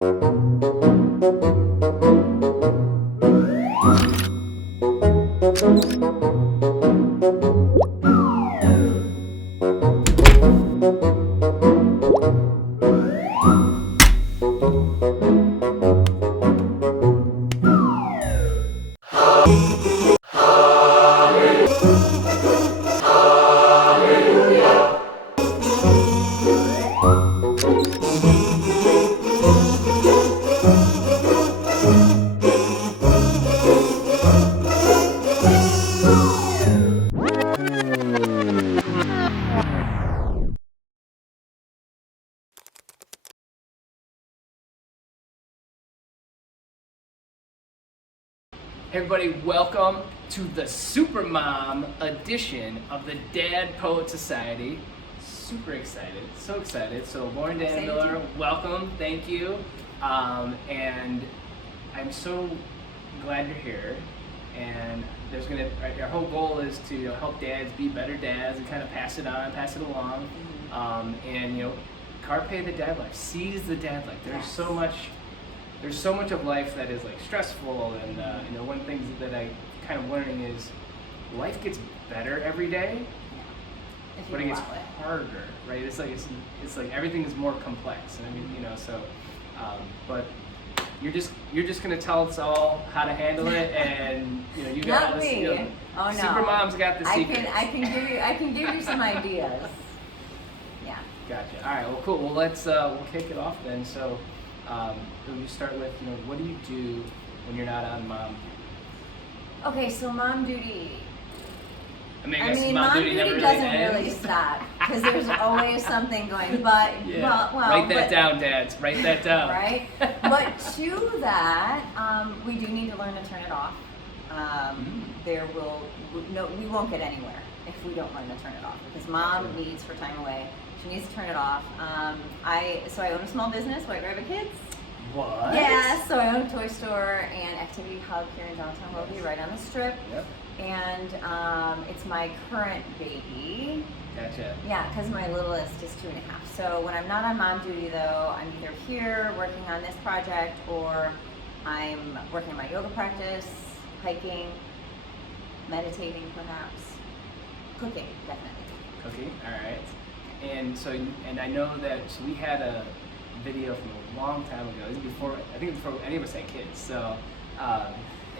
Hey everybody, welcome to the Super Mom edition of the Dad Poet Society. Super excited, so excited. So Lauren Dannemiller, welcome, thank you. And I'm so glad you're here. And our whole goal is to help dads be better dads and kind of pass it on, pass it along. And carpe the dad life, seize the dad life. There's so much of life that is like stressful, and one thing that I kind of learning is life gets better every day, but it gets harder, right? It's like everything is more complex, and I mean, but you're just gonna tell us all how to handle it, and you got all this. Oh no, Super Mom's got the secret. I can give you some ideas. Yeah. Gotcha. All right. Well, cool. Well, we'll kick it off then. So. We start with, what do you do when you're not on mom duty? Okay, so mom duty. I mean, mom duty doesn't ends. really stop because there's always something going. But well, write that down, dads. Write that down. Right. But to that, we do need to learn to turn it off. We won't get anywhere if we don't learn to turn it off because mom needs her time away. She needs to turn it off. I own a small business, White Rabbit Kids. What? Yeah, so I own a toy store and activity hub here in downtown Willoughby, right on the strip. Yep. And it's my current baby. Gotcha. Yeah, because my littlest is 2.5. So when I'm not on mom duty, though, I'm either here working on this project or I'm working on my yoga practice, hiking, meditating, perhaps, cooking, definitely. Cooking. All right. And I know that we had a video from a long time ago. This is before any of us had kids. So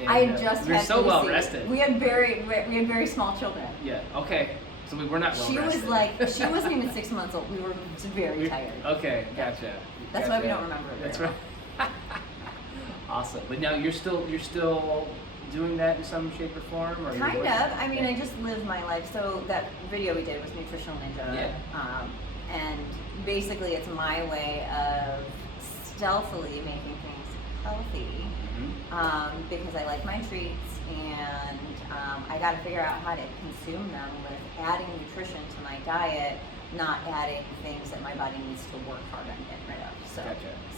we're so well rested. We had very small children. Yeah. Okay. So we were not well rested. She wasn't even 6 months old. We were very tired. Okay. Gotcha. That's why we don't remember it. That's right. Awesome. But now you're still doing that in some shape or form, or kind of. I mean, I just live my life. So that video we did was Nutritional Ninja. Yeah. And basically, it's my way of stealthily making things healthy, because I like my treats, and I got to figure out how to consume them with adding nutrition to my diet, not adding things that my body needs to work hard on getting rid of. So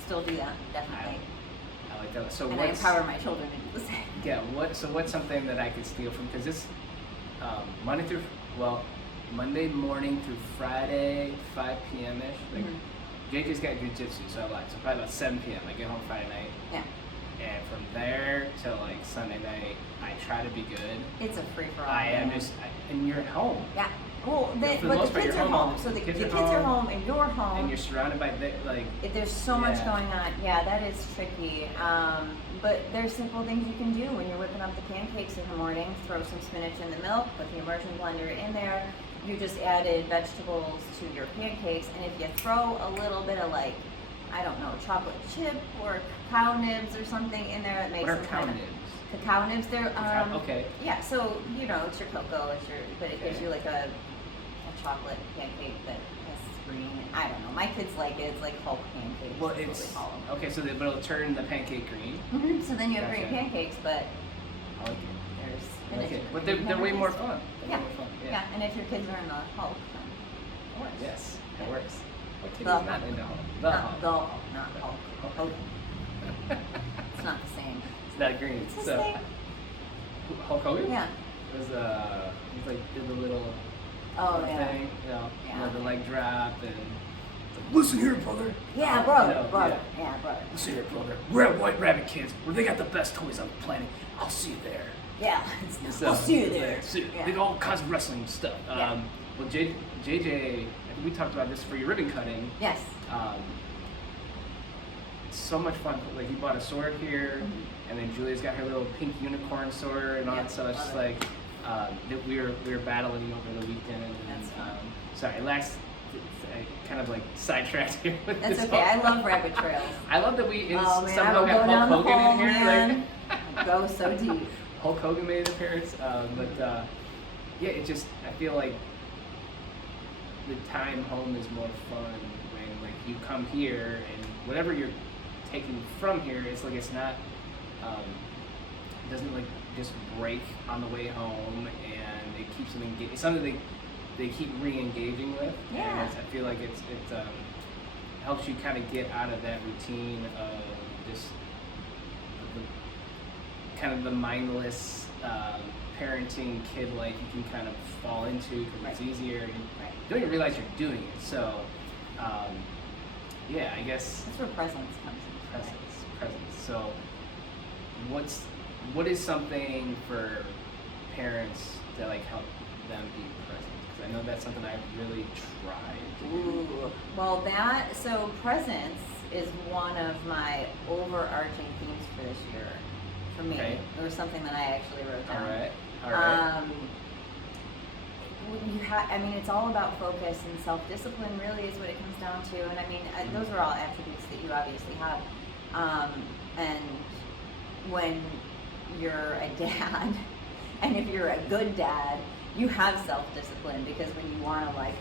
still do that, definitely. I like that. So I empower my children to do the same. Yeah. What's something that I could steal from? Because this Monday morning through Friday, 5 p.m. ish. JJ's got jiu-jitsu, so probably about 7 p.m. I get home Friday night. Yeah. And from there till like Sunday night, I try to be good. It's a free for all. And you're at home. Yeah. Well, but the kids are home. So the kids are home, and you're home. And you're surrounded by there's so much going on. Yeah, that is tricky. But there's simple things you can do when you're whipping up the pancakes in the morning. Throw some spinach in the milk, put the immersion blender in there. You just added vegetables to your pancakes, and if you throw a little bit of chocolate chip or cacao nibs or something in there, that makes them cacao nibs? Cacao nibs, they're okay. Yeah, so it's your cocoa, but it gives you like a chocolate pancake that has green. I don't know. My kids like it. It's like Hulk pancakes. Well, it's okay. So but it'll turn the pancake green. So then you have green pancakes, but I like it. There's spinach. But they're way more fun. Yeah. And if your kids are in the Hulk, then it works. Yes, it works. What kid The is not in the Hulk? Not Hulk. Hulk. It's not the same. It's not green. It's the same. Hulk Hogan? Yeah. It was did the little thing, the leg drop, and listen here, brother. Yeah, brother, You know, brother. Yeah, brother. Listen here, brother. We're at White Rabbit Kids, where they got the best toys on the planet. I'll see you there. Yeah. So, I'll see you there. They got all kinds of wrestling stuff. Yeah. Well, JJ, I think we talked about this for your ribbon cutting. Yes. So much fun. Like, he bought a sword here, and then Julia's got her little pink unicorn sword and all that stuff. It's just like that we were battling over the weekend. And, sorry, I kind of like sidetracked here. With That's this okay. I love rabbit trails. I love that we Oh man, I somehow will got go down Hulk the Hogan hole, in here. man. Like, Go so deep. Hulk Hogan made an appearance, yeah, it just, I feel like the time home is more fun when like you come here and whatever you're taking from here, it's like it's not, it doesn't like just break on the way home, and it keeps them engaged. It's something they keep re-engaging with. Yeah. And I feel like it helps you kind of get out of that routine of just kind of the mindless parenting kid like you can kind of fall into because it's easier and you don't even realize you're doing it. So yeah, I guess That's where presence comes in. presence. So what is something for parents to like help them be present? Because I know that's something I've really tried to do. Ooh. Well, so presence is one of my overarching themes for this year. For me, Okay. it was something that I actually wrote down. All right. I mean, it's all about focus and self-discipline. Really, is what it comes down to. And I mean, those are all attributes that you obviously have. And when you're a dad, and if you're a good dad, you have self-discipline because when you want to like,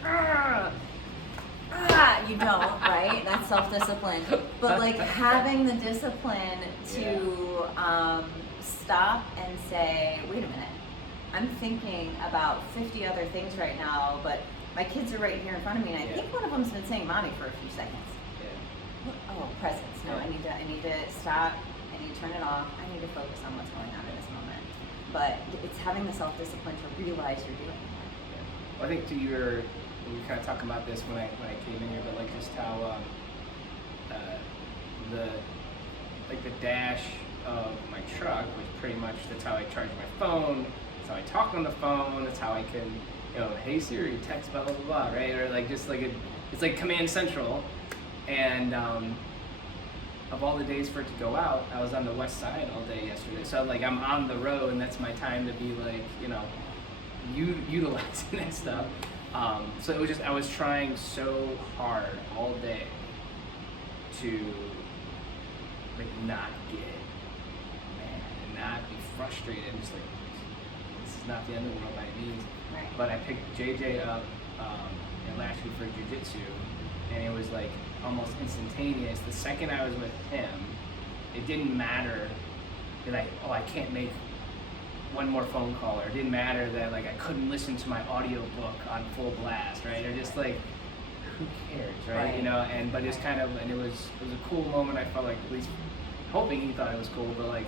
you don't, right? That's self-discipline. But like having the discipline to stop and say, wait a minute, I'm thinking about 50 other things right now, but my kids are right here in front of me, and I think one of them's been saying "mommy" for a few seconds. Oh, presence. No, I need to stop. I need to turn it off. I need to focus on what's going on in this moment. But it's having the self-discipline to realize you're doing that. Well, I think we were kind of talking about this when I came in here, but like just how the dash of my truck, which pretty much that's how I charge my phone. That's how I talk on the phone. That's how I can, hey Siri, text blah blah blah, blah, right? Or like just like it's like command central. And of all the days for it to go out, I was on the west side all day yesterday. So like I'm on the road, and that's my time to be like, utilizing that stuff. So it was just I was trying so hard all day to like not get mad and not be frustrated. And just like this is not the end of the world by any means. Right. But I picked JJ up last week for jiu-jitsu, and it was like almost instantaneous. The second I was with him, it didn't matter that I can't make one more phone call, or it didn't matter that like I couldn't listen to my audiobook on full blast, right? Or just like who cares, right? Right. But it's kind of, and it was a cool moment. I felt like, at least hoping he thought it was cool, but like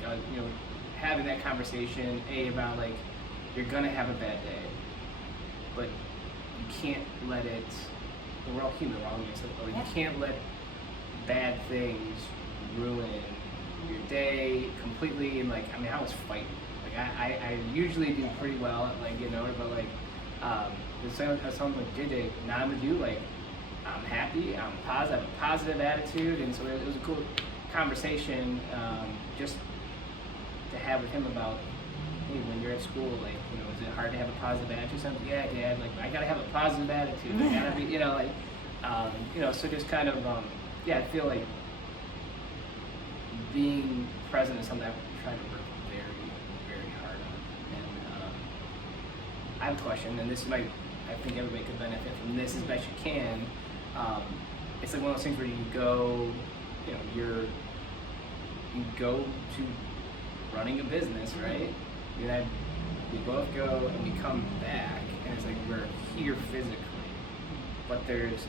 having that conversation about like you're gonna have a bad day, but you can't let it. We're all human, we're all human, so like, you can't let bad things ruin your day completely. And like, I mean, I was fighting. Like, I usually do pretty well at like, but like, I was telling like, JJ, now I'm with you, like, I'm happy, I'm positive, I have a positive attitude. And so it was a cool conversation, just to have with him about, hey, when you're at school, like, is it hard to have a positive attitude? Something, yeah, Dad, like, I gotta have a positive attitude. I gotta be, so just kind of, I feel like being present is something I've tried to work very, very hard on. And I have a question, and this might, I think everybody could benefit from this as best you can. It's like one of those things where you go, you go to running a business, right? We both go and we come back, and it's like we're here physically, but there's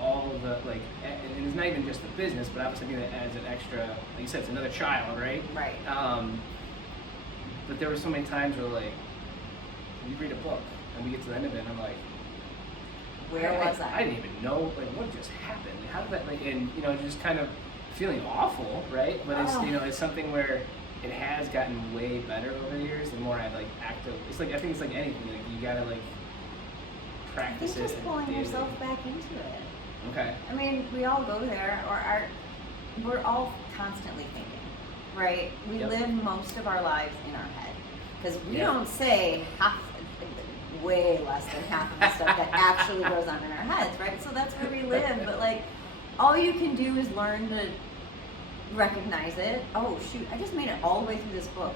all the like, and it's not even just the business, but obviously that adds an extra, like you said, it's another child, right? Right. But there were so many times where like, we read a book and we get to the end of it, and I'm like, Where was I? I didn't even know, like, what just happened? How did that, like, and, you know, just kind of feeling awful, right? But it's, you know, it's something where it has gotten way better over the years. The more I, like, it's like, I think it's like anything, like, you gotta, like, practice I think just pulling daily. yourself back into it. Okay. I mean, we all go there, we're all constantly thinking, right? We live most of our lives in our head. Because we don't say way less than half of the stuff that actually goes on in our heads, right? So that's where we live. But like, all you can do is learn to recognize it. Oh shoot, I just made it all the way through this book.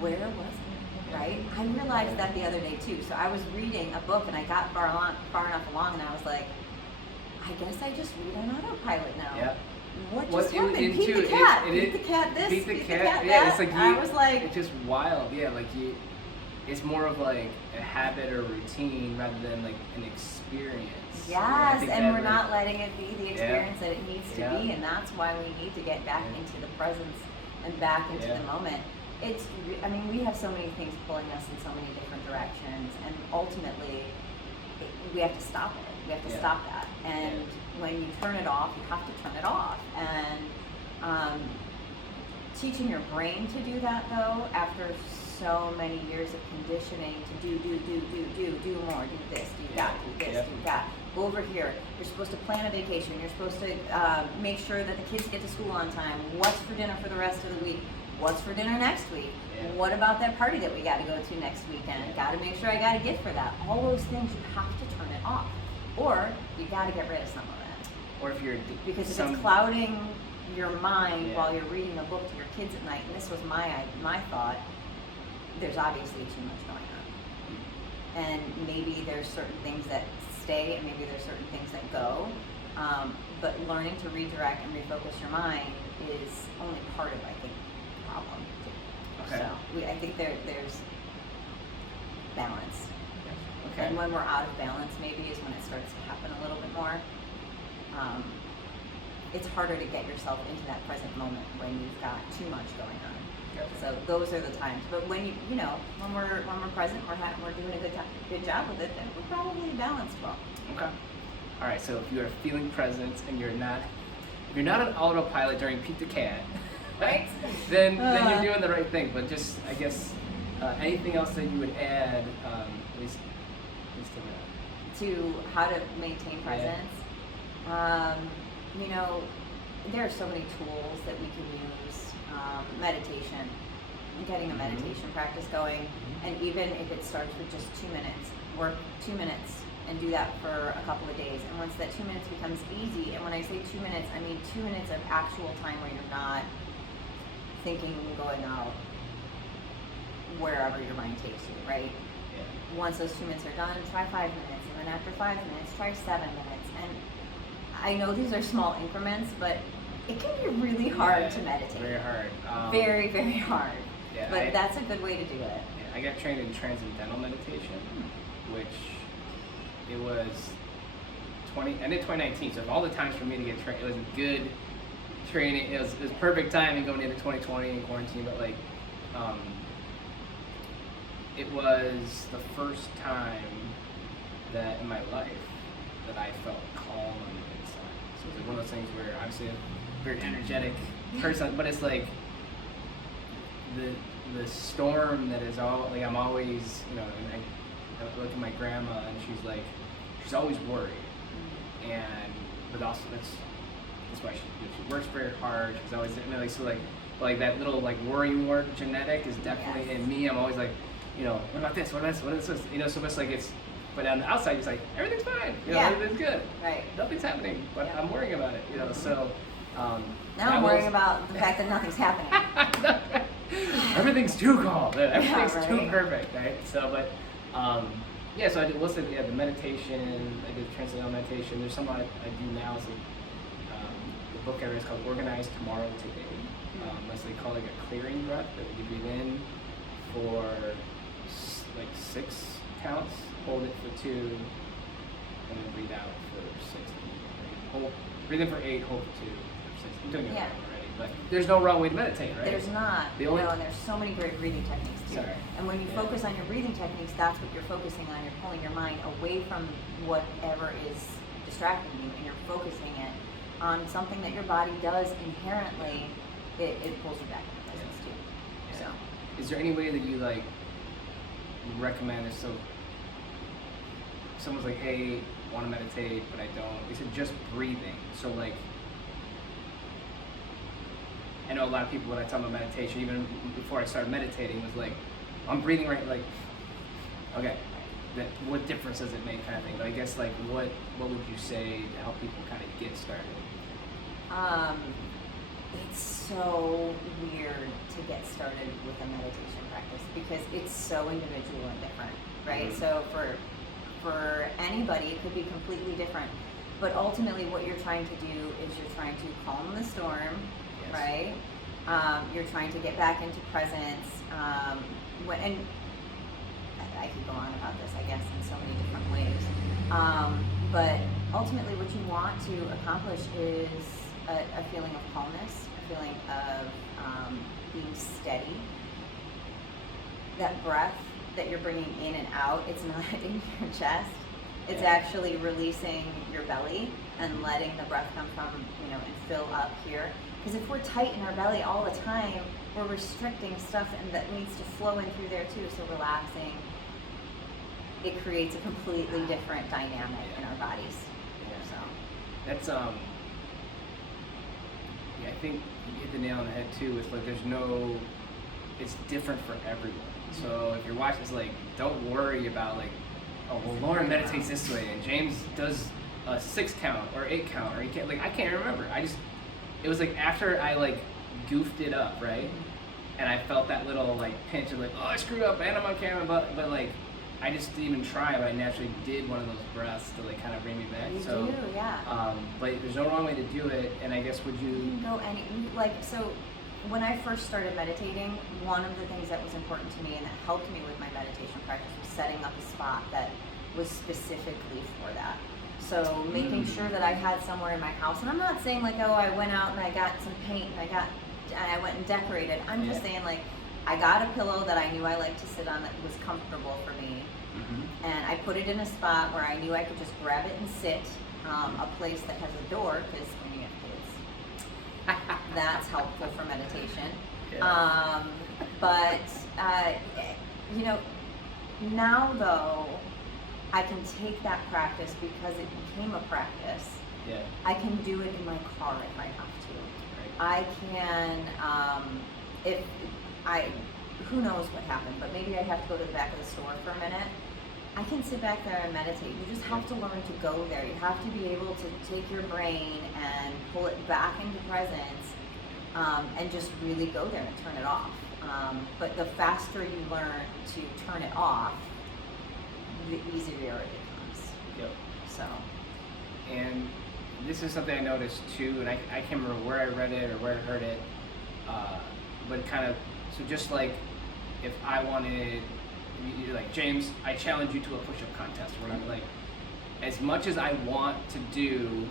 Where was it, right? I realized that the other day too. So I was reading a book and I got far enough along and I was like, I guess I just read on autopilot now. Yeah. What just happened? Beat the cat. Beat the cat this. Beat the cat that. yeah, it's like I was like, it's just wild. Yeah, like it's more of like a habit or routine rather than like an experience. Yes, and we're not letting it be the experience that it needs to Yeah. be, and that's why we need to get back into the presence and back into the moment. I mean, we have so many things pulling us in so many different directions, and ultimately, we have to stop it. We have to stop that. And when you turn it off, you have to turn it off. And teaching your brain to do that, though, after so many years of conditioning to do more, do this, do that, do this, do that. Go over here. You're supposed to plan a vacation. You're supposed to make sure that the kids get to school on time. What's for dinner for the rest of the week? What's for dinner next week? What about that party that we got to go to next weekend? Got to make sure I got a gift for that. All those things, you have to turn it off. Or you got to get rid of some of it. Or if you're because if it's clouding your mind while you're reading a book to your kids at night, and this was my thought, there's obviously too much going on. And maybe there's certain things that stay, and maybe there's certain things that go. But learning to redirect and refocus your mind is only part of, I think, the problem. Okay. So I think there's balance. Okay. And when we're out of balance, maybe is when it starts to happen a little bit more. It's harder to get yourself into that present moment when you've got too much going on. Gotcha. So those are the times. But when when we're present, we're doing a good job with it, then we're probably balanced well. Okay. All right. So if you are feeling presence and you're not on autopilot during Pete the Cat, Right? then you're doing the right thing. But just I guess anything else that you would add, at least to that. To how to maintain presence. There are so many tools that we can use. Meditation, getting a meditation practice going, and even if it starts with just 2 minutes, work 2 minutes and do that for a couple of days. And once that 2 minutes becomes easy, and when I say 2 minutes, I mean 2 minutes of actual time where you're not thinking and going out wherever your mind takes you, right? Once those 2 minutes are done, try 5 minutes, and then after 5 minutes, try 7 minutes. And I know these are small increments, but it can be really hard to meditate. Very hard. Very, very hard. Yeah, but that's a good way to do it. Yeah, I got trained in transcendental meditation, which it was ended 2019. So of all the times for me to get trained, it was a good training. It was perfect timing going into 2020 and quarantine. But like, it was the first time that in my life that I felt calm on the inside. So it was like one of those things where obviously I'm a very energetic person, but it's like the storm that is all like I'm always, and I look at my grandma and she's always worried, but also that's why she works very hard. She's always like that little worry wart genetic is definitely in me. I'm always like, what about this? What is this? So it's like it's. But on the outside, it's like everything's fine. Everything's good. Right. Nothing's happening, but I'm worrying about it. So. Now I'm worrying about the fact that nothing's happening. Everything's too calm. Everything's too right. perfect, right? So, but so I did the meditation. I did transcendental meditation. There's something I do now. It's the book I read is called Organize Tomorrow Today. That's they call it a clearing breath that you breathe in for 6 counts, hold it for 2, and then breathe out for 6. Breathe in for 8, hold for 2, for 6. I'm doing it already, But there's no wrong way to meditate, right? There's not. The only- No, and there's so many great breathing techniques too. Sorry. And when you Yeah. focus on your breathing techniques, that's what you're focusing on. You're pulling your mind away from whatever is distracting you, and you're focusing it on something that your body does inherently. It pulls you back into presence too. Yeah. So. Is there any way that you like recommend this? So someone's like, hey, I want to meditate, but I don't. They said just breathing. So like, I know a lot of people when I talk about meditation, even before I started meditating, was like, I'm breathing right, like, okay, what difference does it make, kind of thing. But I guess like, what would you say to help people kind of get started? It's so weird to get started with a meditation practice because it's so individual and different, right? Mhm. So for anybody, it could be completely different. But ultimately, what you're trying to do is you're trying to calm the storm, Yes. right? You're trying to get back into presence. And I could go on about this, I guess, in so many different ways. But ultimately, what you want to accomplish is a feeling of calmness, a feeling of being steady. That breath that you're bringing in and out, it's not in your chest. It's Yeah. actually releasing your belly and letting the breath come from, and fill up here. Because if we're tight in our belly all the time, we're restricting stuff and that needs to flow in through there too. So relaxing, it creates a completely different dynamic in our bodies. Yeah. So. That's yeah, I think you hit the nail on the head too. It's like it's different for everyone. So if you're watching, it's like, don't worry about like, oh well, Lauren meditates this way and James does a 6 count or 8 count, or he can't, like, I can't remember. It was like after I like goofed it up, right? And I felt that little like pinch of like, oh, I screwed up and I'm on camera, but like I just didn't even try, but I naturally did one of those breaths to like kind of bring me back. You So do, yeah. but there's no wrong way to do it, and I guess would You you? can go so when I first started meditating, one of the things that was important to me and that helped me with my meditation practice was setting up a spot that was specifically for that. So making sure that I had somewhere in my house, and I'm not saying like, oh, I went out and I got some paint and I went and decorated. I'm just saying like, I got a pillow that I knew I liked to sit on that was comfortable for me. Mm-hmm. And I put it in a spot where I knew I could just grab it and sit, a place that has a door, because when you have kids, that's helpful for meditation. Yeah. Now though, I can take that practice because it became a practice. Yeah. I can do it in my car if I have to. Right. I can, who knows what happened, but maybe I have to go to the back of the store for a minute. I can sit back there and meditate. You just have to learn to go there. You have to be able to take your brain and pull it back into presence, and just really go there and turn it off. But the faster you learn to turn it off, the easier it becomes. Yep. So. And this is something I noticed too, and I can't remember where I read it or where I heard it, but kind of, so just like if I wanted, you're like, James, I challenge you to a push-up contest, where I'm like, as much as I want to do,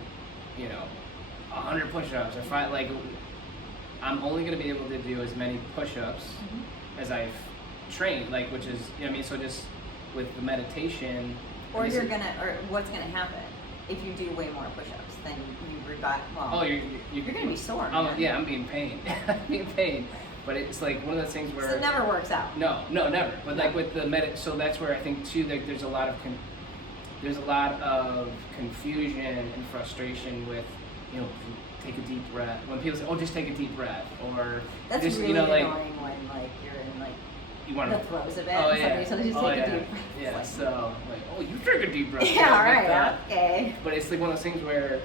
100 push-ups, if I like, I'm only going to be able to do as many push-ups as I've trained, like, which is, so just with the meditation. Or what's gonna happen if you do way more push-ups than you you're gonna be sore. Man. Yeah, I'm being pained. I'm being pained. But it's like one of those things where So it never works out. No, never. But like with the so that's where I think too, like there's a lot of confusion and frustration with, take a deep breath. When people say, "Oh, just take a deep breath," or that's just, really like, annoying when like you're in like you want the throes of it. Oh, and yeah. somebody says, just take a deep breath. Yeah. It's So like, oh, you take a deep breath. Yeah, all like right. that. Okay. But it's like one of those things where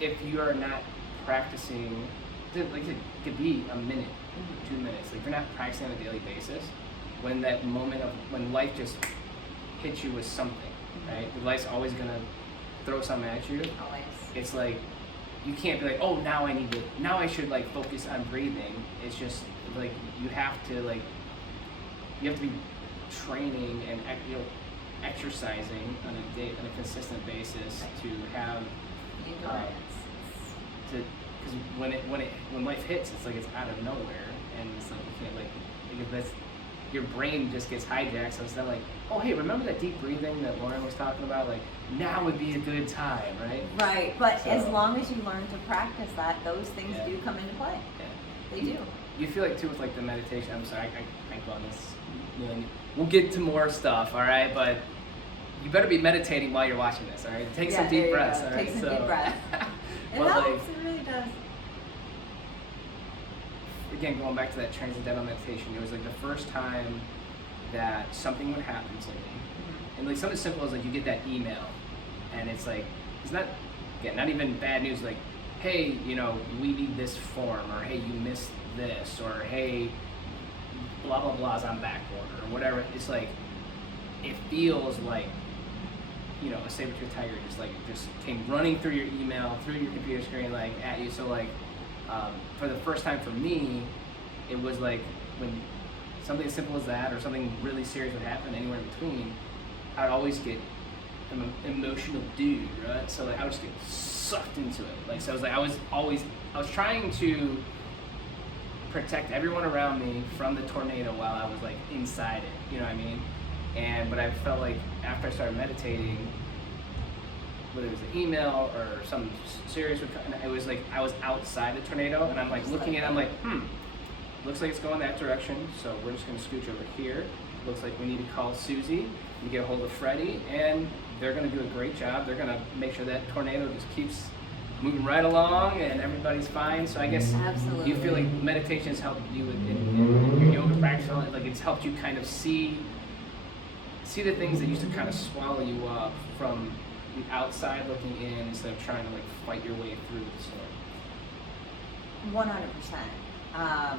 if you are not practicing, like it could be a minute, 2 minutes. Like if you're not practicing on a daily basis, when that moment of when life just hits you with something, right? Life's always gonna throw something at you. Always. It's like you can't be like, oh, now I should like focus on breathing. It's just like you have to be training and exercising on a consistent basis to have Endurance. because because when life hits, it's like it's out of nowhere, and it's like you can't like that's your brain just gets hijacked. So it's not like, oh hey, remember that deep breathing that Lauren was talking about? Like now would be a good time, right? Right, but as long as you learn to practice that, those things do come into play. Yeah. They do. You feel like too with like the meditation. I'm sorry, I go on this. You know, we'll get to more stuff, all right? But you better be meditating while you're watching this, all right? Take some deep breaths, all right? Take some deep breaths. It But, helps. like, It really does. again, going back to that transcendental meditation, it was like the first time that something would happen to me, and like something simple as like you get that email, and it's like it's not, again, not even bad news. Like, hey, you know, we need this form, or hey, you missed this, or hey, blah blah blah's on back order, or whatever. It's like it feels like, you know, a saber-tooth tiger just came running through your email, through your computer screen, like at you. So like, for the first time for me, it was like when something as simple as that or something really serious would happen anywhere in between, I'd always get an emotional dude, right? So like I would just get sucked into it. Like, so I was like, I was trying to protect everyone around me from the tornado while I was like inside it, you know what I mean? But I felt like after I started meditating, whether it was an email or something serious, it was like I was outside the tornado, and I'm like looking at it, I'm like, looks like it's going that direction, so we're just gonna scooch over here. Looks like we need to call Susie and get a hold of Freddie, and they're gonna do a great job. They're gonna make sure that tornado just keeps moving right along and everybody's fine. So I guess you feel like meditation has helped you in your yoga practice, like it's helped you kind of see the things that used to kind of swallow you up from the outside looking in, instead of trying to like fight your way through the storm. 100%.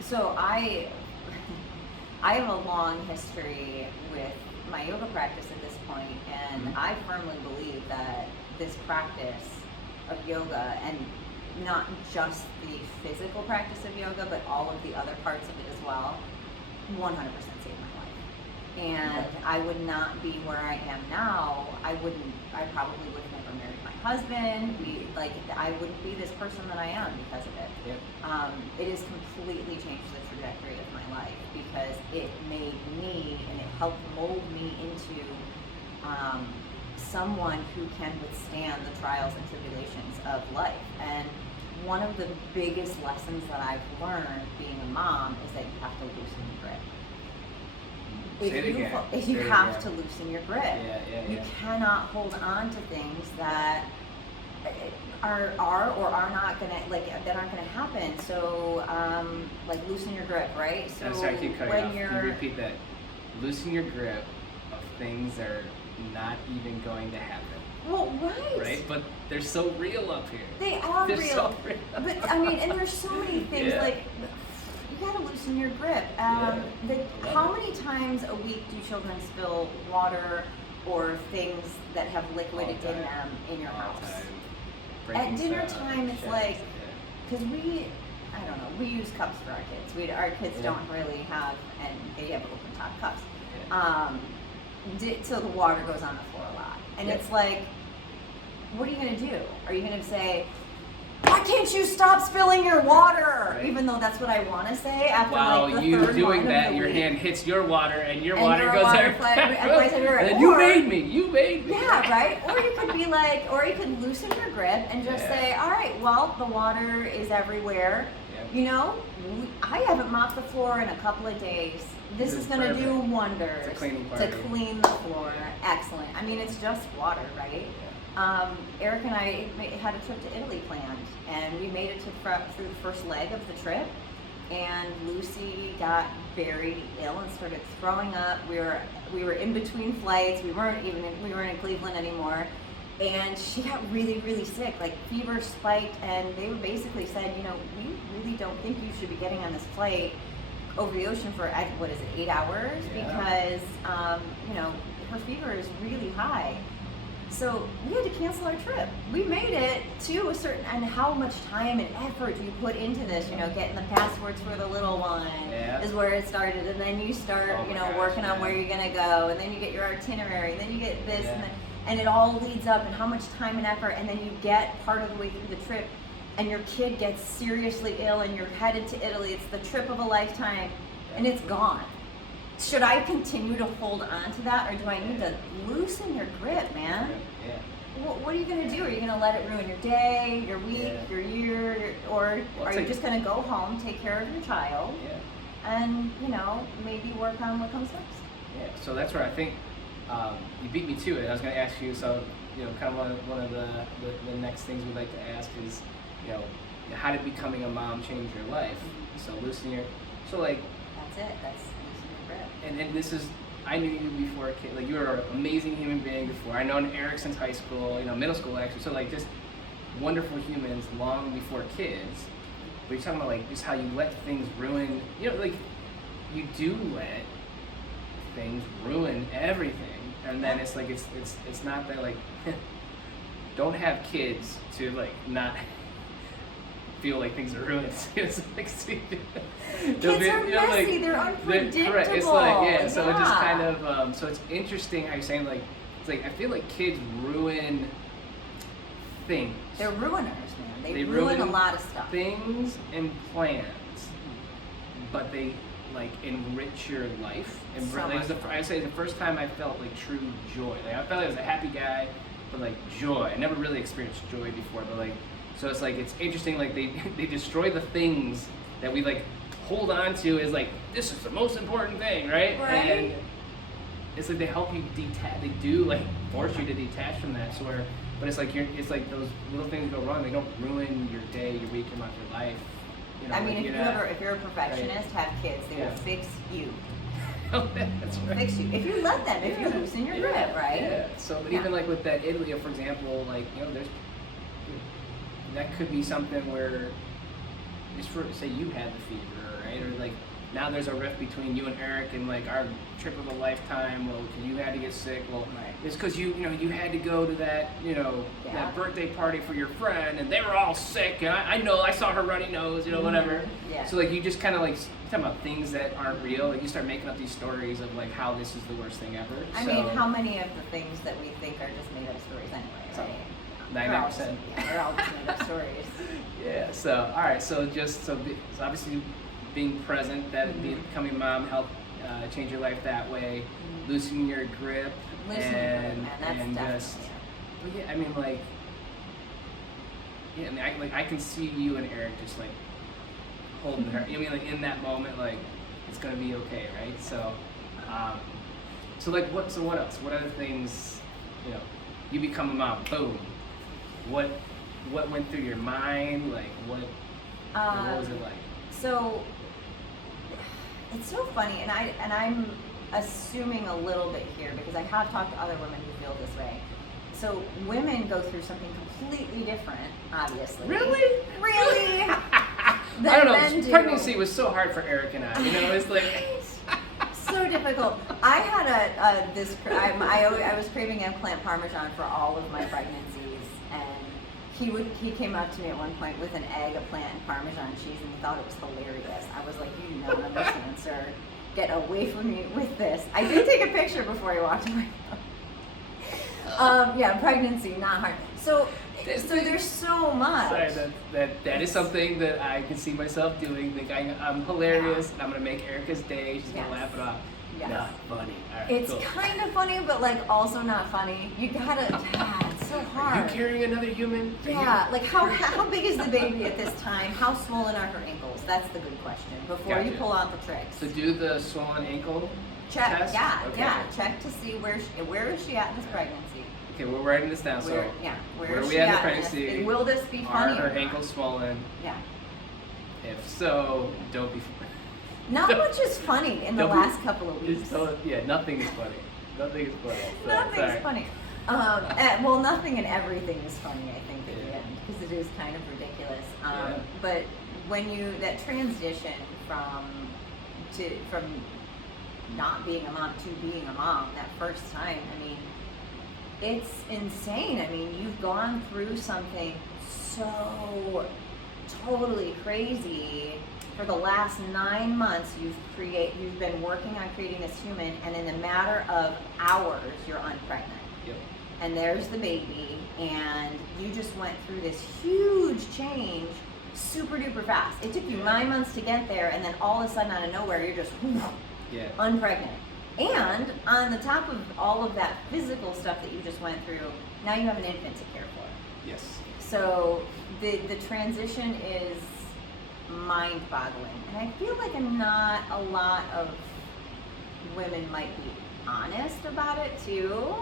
So I have a long history with my yoga practice at this point, and I firmly believe that this practice of yoga, and not just the physical practice of yoga, but all of the other parts of it as well, 100% saved my life. And I would not be where I am now. I probably would have never married my husband. I wouldn't be this person that I am because of it. Yep. It has completely changed the trajectory of my life because it made me, and it helped mold me into someone who can withstand the trials and tribulations of life. And one of the biggest lessons that I've learned being a mom is that you have to loosen your grip. You have to loosen your grip. You cannot hold on to things that are or not gonna, like, that aren't gonna happen. So like loosen your grip, right? So I'm sorry, I keep cutting off. Can you repeat that? Loosen your grip of things that are not even going to happen. Well, right. Right? But they're so real up here. They are they're real. So real. But I mean, and there's so many things like, you gotta loosen your grip. How many times a week do children spill water or things that have liquid in them in your house? At dinner time, it's like, because I don't know, we use cups for our kids. Our kids don't really have, and they have open top cups. So the water goes on the floor a lot. And it's like, what are you gonna do? Are you gonna say, why can't you stop spilling your water? Right. Even though that's what I want to say after like the you third doing one that, of the your week. hand hits your water and your water goes everywhere. And you made me. Yeah, right? Or you could be like, or you could loosen your grip and just say, all right, well, the water is everywhere. You know, I haven't mopped the floor in a couple of days. This is going to do wonders to clean the floor. Excellent. I mean, it's just water, right? Eric and I had a trip to Italy planned, and we made it through the first leg of the trip, and Lucy got very ill and started throwing up. We were in between flights. We weren't in Cleveland anymore, and she got really, really sick. Like, fever spiked, and they basically said, you know, we really don't think you should be getting on this flight over the ocean for 8 hours, because you know, her fever is really high. So we had to cancel our trip. We made it to a certain, and how much time and effort you put into this, you know, getting the passports for the little one is where it started. And then you start, working on where you're gonna go, and then you get your itinerary, and then you get this, and it all leads up, and how much time and effort, and then you get part of the way through the trip, and your kid gets seriously ill and you're headed to Italy, it's the trip of a lifetime, and it's gone. Should I continue to hold on to that, or do I need to loosen your grip, man? Yeah. What are you going to do? Are you going to let it ruin your day, your week, your year, or are you just going to go home, take care of your child, and, you know, maybe work on what comes next? Yeah, so that's where I think you beat me to it. I was going to ask you, so, you know, kind of one of the next things we'd like to ask is, you know, how did becoming a mom change your life? So loosen your, so like. That's it, that's loosen your grip. And this is, I knew you before a kid, like you were an amazing human being before. I known Eric since high school, you know, middle school actually, so like just wonderful humans long before kids. But you're talking about like just how you let things ruin, you know, like you do let things ruin everything, and then it's like it's not that like don't have kids to like not feel like things are ruined. It's like kids are messy, like, they're unpredictable. Correct. It's like so it just kind of so it's interesting how you're saying like it's like I feel like kids ruin things. They're ruiners, man. They ruin a lot of stuff. Things and plans, but they like enrich your life. And So I say the first time I felt like true joy. Like I felt like I was a happy guy, but like joy. I never really experienced joy before, but like so it's like it's interesting. Like they destroy the things that we like hold on to as like this is the most important thing, right? Right. And it's like they help you detach. They do like force you to detach from that. So where, but it's like it's like those little things go wrong. They don't ruin your day, your week, your month, your life. You know, I mean, like, if you're a perfectionist, have kids. They will fix you. That's right. Fix you if you let them. If you loosen your grip, right? Yeah. So, but even like with that Italy, for example, like you know, there's that could be something where just for say you had the fever, right? Or like now there's a rift between you and Eric and like our trip of a lifetime. Well, you had to get sick. Well, it's because you had to go to that that birthday party for your friend, and they were all sick. And I know I saw her runny nose, whatever. Yeah. So like you just kind of like talking about things that aren't real. Like you start making up these stories of like how this is the worst thing ever. I mean, how many of the things that we think are just made up stories anyway, right? 99%. They're all just made up stories. Yeah. So all right. So so obviously being present, that becoming a mom helped change your life that way, loosening your grip, and just. But yeah, I mean like. Yeah, I mean, I can see you and Eric just like holding her. I mean, like in that moment, like it's gonna be okay, right? So, so like what? So what else? What other things? You become a mom. Boom. What went through your mind? Like what was it like? So it's so funny, and I'm assuming a little bit here because I have talked to other women who feel this way. So women go through something completely different, obviously. Really? Really? I don't know. Pregnancy was so hard for Eric and I. It's like so difficult. I had I was craving eggplant parmesan for all of my pregnancies, and he came up to me at one point with an egg, a plant, and Parmesan cheese, and he thought it was hilarious. I was like, "You do not understand, sir. Get away from me with this." I did take a picture before he walked away. Pregnancy, not hard. So there's so much. Sorry, that is something that I can see myself doing. Think I'm hilarious, and I'm gonna make Erica's day. She's gonna laugh it off. Yes. Not funny. All right, It's cool. kind of funny, but like also not funny. You gotta. It's so hard. Are you carrying another human? Like how big is the baby at this time? How swollen are her ankles? That's the good question before you pull out the tricks. So do the swollen ankle check. test? Yeah. Check to see where is she at in this pregnancy. Okay, we're writing this down. Where are is we she at in the at pregnancy? Will this be funny? Are her ankles swollen? Yeah. If so, don't be. Not much is funny in the last couple of weeks. Nothing is funny. Nothing is funny. So, Nothing's funny. Well, nothing and everything is funny, I think, at the end, because it is kind of ridiculous. But when that transition from not being a mom to being a mom, that first time, I mean, it's insane. I mean, you've gone through something so totally crazy. For the last 9 months, you've been working on creating this human, and in a matter of hours, you're unpregnant. Yep. and there's the baby, and you just went through this huge change super duper fast. It took you 9 months to get there, and then all of a sudden out of nowhere you're just unpregnant. And on the top of all of that physical stuff that you just went through, now you have an infant to care for. Yes. So the transition is mind-boggling, and I feel like not a lot of women might be honest about it too,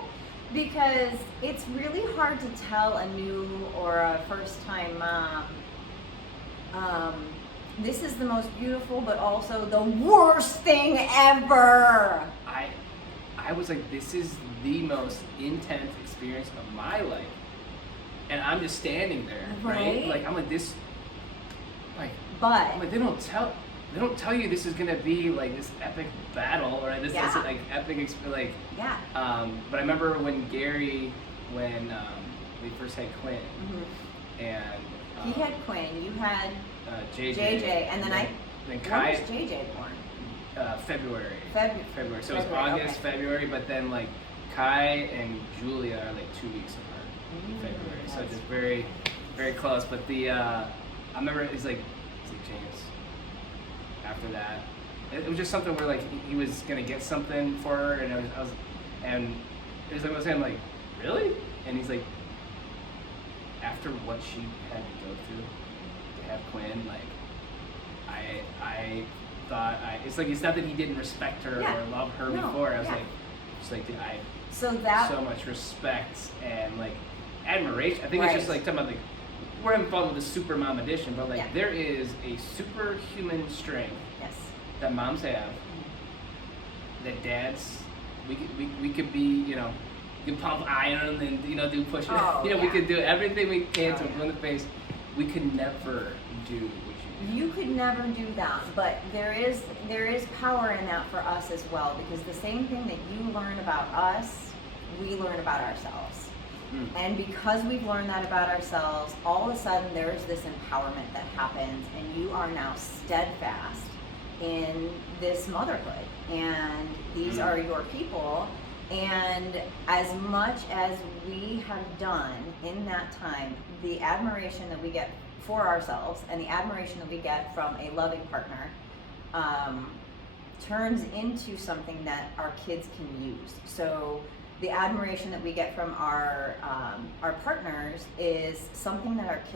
because it's really hard to tell a new or a first-time mom, this is the most beautiful but also the worst thing ever. I was like, this is the most intense experience of my life, and I'm just standing there, right? Like I'm like this, like, but I'm like, they don't tell you this is gonna be like this epic battle or this like epic like but I remember when Gary, when we first had Quinn, and he had Quinn, you had JJ, and then Kai, when was JJ born? February. February. So it was August, okay. February, but then like Kai and Julia are like 2 weeks apart in February. So just very, very close. But the I remember it's like James. After that, it was just something where like he was gonna get something for her, and I was saying like, really? And he's like, after what she had to go through to have Quinn, like I thought it's like, it's not that he didn't respect her or love her before. I was like, just like, dude, I so much respect and like admiration. I think it's just like talking about like, we're involved with the super mom edition, but like there is a superhuman strength that moms have that dads, we could be, you know, you can pump iron and, you know, do push ups. We could do everything we can to blue in the face. We could never do what you do. You could never do that, but there is power in that for us as well, because the same thing that you learn about us, we learn about ourselves. And because we've learned that about ourselves, all of a sudden there is this empowerment that happens, and you are now steadfast in this motherhood, and these are your people. And as much as we have done in that time, the admiration that we get for ourselves and the admiration that we get from a loving partner turns into something that our kids can use. So the admiration that we get from our partners is something that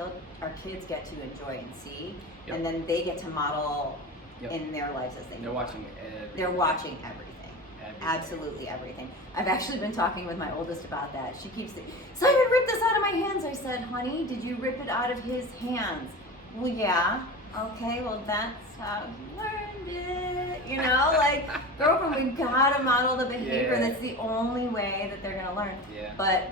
our kids get to enjoy and see, and then they get to model in their lives as they They're watching They're watching everything. Absolutely everything. I've actually been talking with my oldest about that. She keeps saying, Simon ripped this out of my hands. I said, honey, did you rip it out of his hands? Well, yeah. Okay, well, that's how you learned it. You know, like, girlfriend, we gotta model the behavior. That's the only way that they're gonna learn. But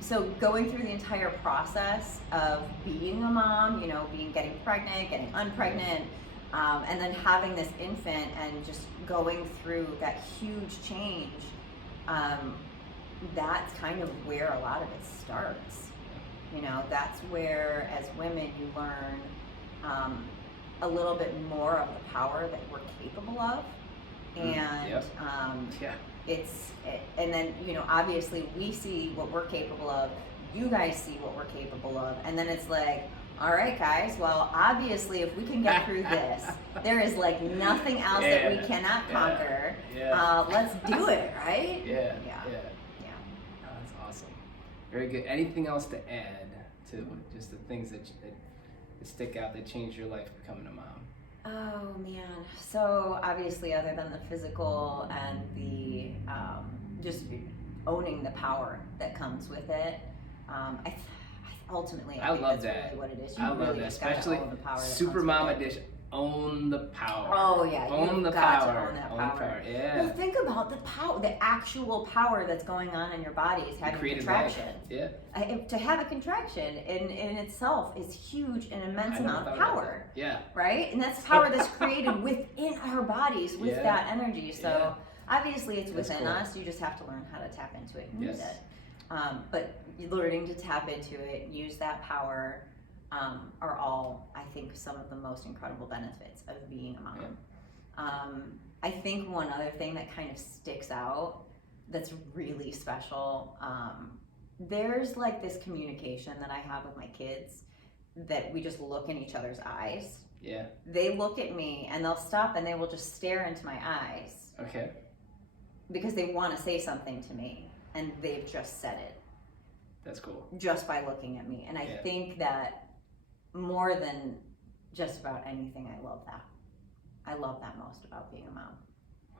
so going through the entire process of being a mom, you know, getting pregnant, getting unpregnant, and then having this infant and just going through that huge change, that's kind of where a lot of it starts. You know, that's where, as women, you learn a little bit more of the power that we're capable of. And and then, you know, obviously we see what we're capable of, you guys see what we're capable of, and then it's like, all right, guys, well, obviously, if we can get through this, there is like nothing else that we cannot conquer. Let's do it, right? Oh, that's awesome. Very good. Anything else to add to just the things that stick out that changed your life becoming a mom? Oh, man. So, obviously, other than the physical and the just owning the power that comes with it, ultimately, I think that's really what it is. You really just especially own the power Super Mom Edition. Own the power. Oh yeah, own the power. Own that power. Yeah. Well, think about the power, the actual power that's going on in your body is having a contraction. To have a contraction in itself is huge, an immense amount of power. Right, and that's power that's created within our bodies with that energy. So obviously, it's within us. You just have to learn how to tap into it and use it. But learning to tap into it, use that power, are all, I think, some of the most incredible benefits of being a mom. I think one other thing that kind of sticks out that's really special. There's like this communication that I have with my kids that we just look in each other's eyes. Yeah. They look at me and they'll stop and they will just stare into my eyes. Okay. Because they want to say something to me and they've just said it. That's cool. Just by looking at me. And I think that more than just about anything, I love that. I love that most about being a mom.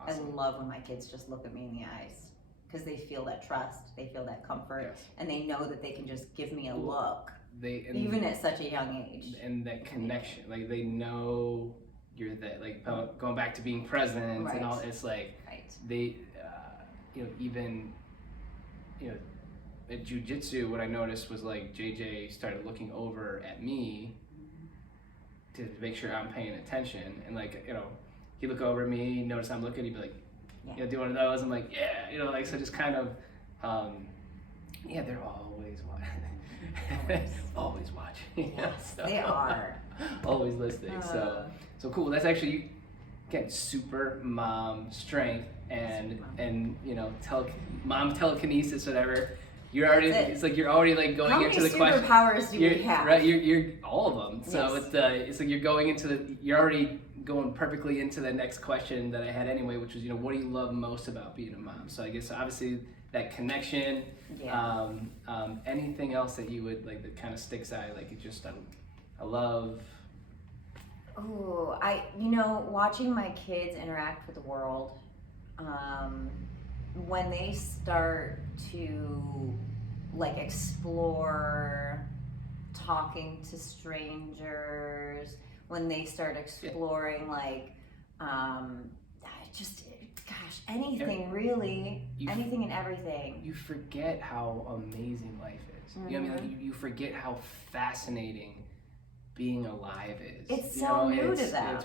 Awesome. I love when my kids just look at me in the eyes because they feel that trust, they feel that comfort, and they know that they can just give me a look, even at such a young age. And that connection, like they know you're that, like going back to being present and all. It's like they, even, at jiu-jitsu, what I noticed was like JJ started looking over at me to make sure I'm paying attention, and like he'd look over at me, notice I'm looking, he'd be like, do one of those. I'm like, yeah, so just kind of, they're always watching. Always watching. Yes, they are. Always listening. So cool. That's actually, again, super mom strength and mom telekinesis, whatever. You're already, it's like you're already like going into the question. How many superpowers do we have? Right, you're all of them. So it's like you're going into you're already going perfectly into the next question that I had anyway, which was, what do you love most about being a mom? So I guess obviously that connection, anything else that you would like that kind of sticks out, like it just, I love. Oh, watching my kids interact with the world, when they start to like explore talking to strangers, when they start exploring anything really, anything and everything. You forget how amazing life is. You know what I mean? Like you forget how fascinating being alive is. It's so new to them.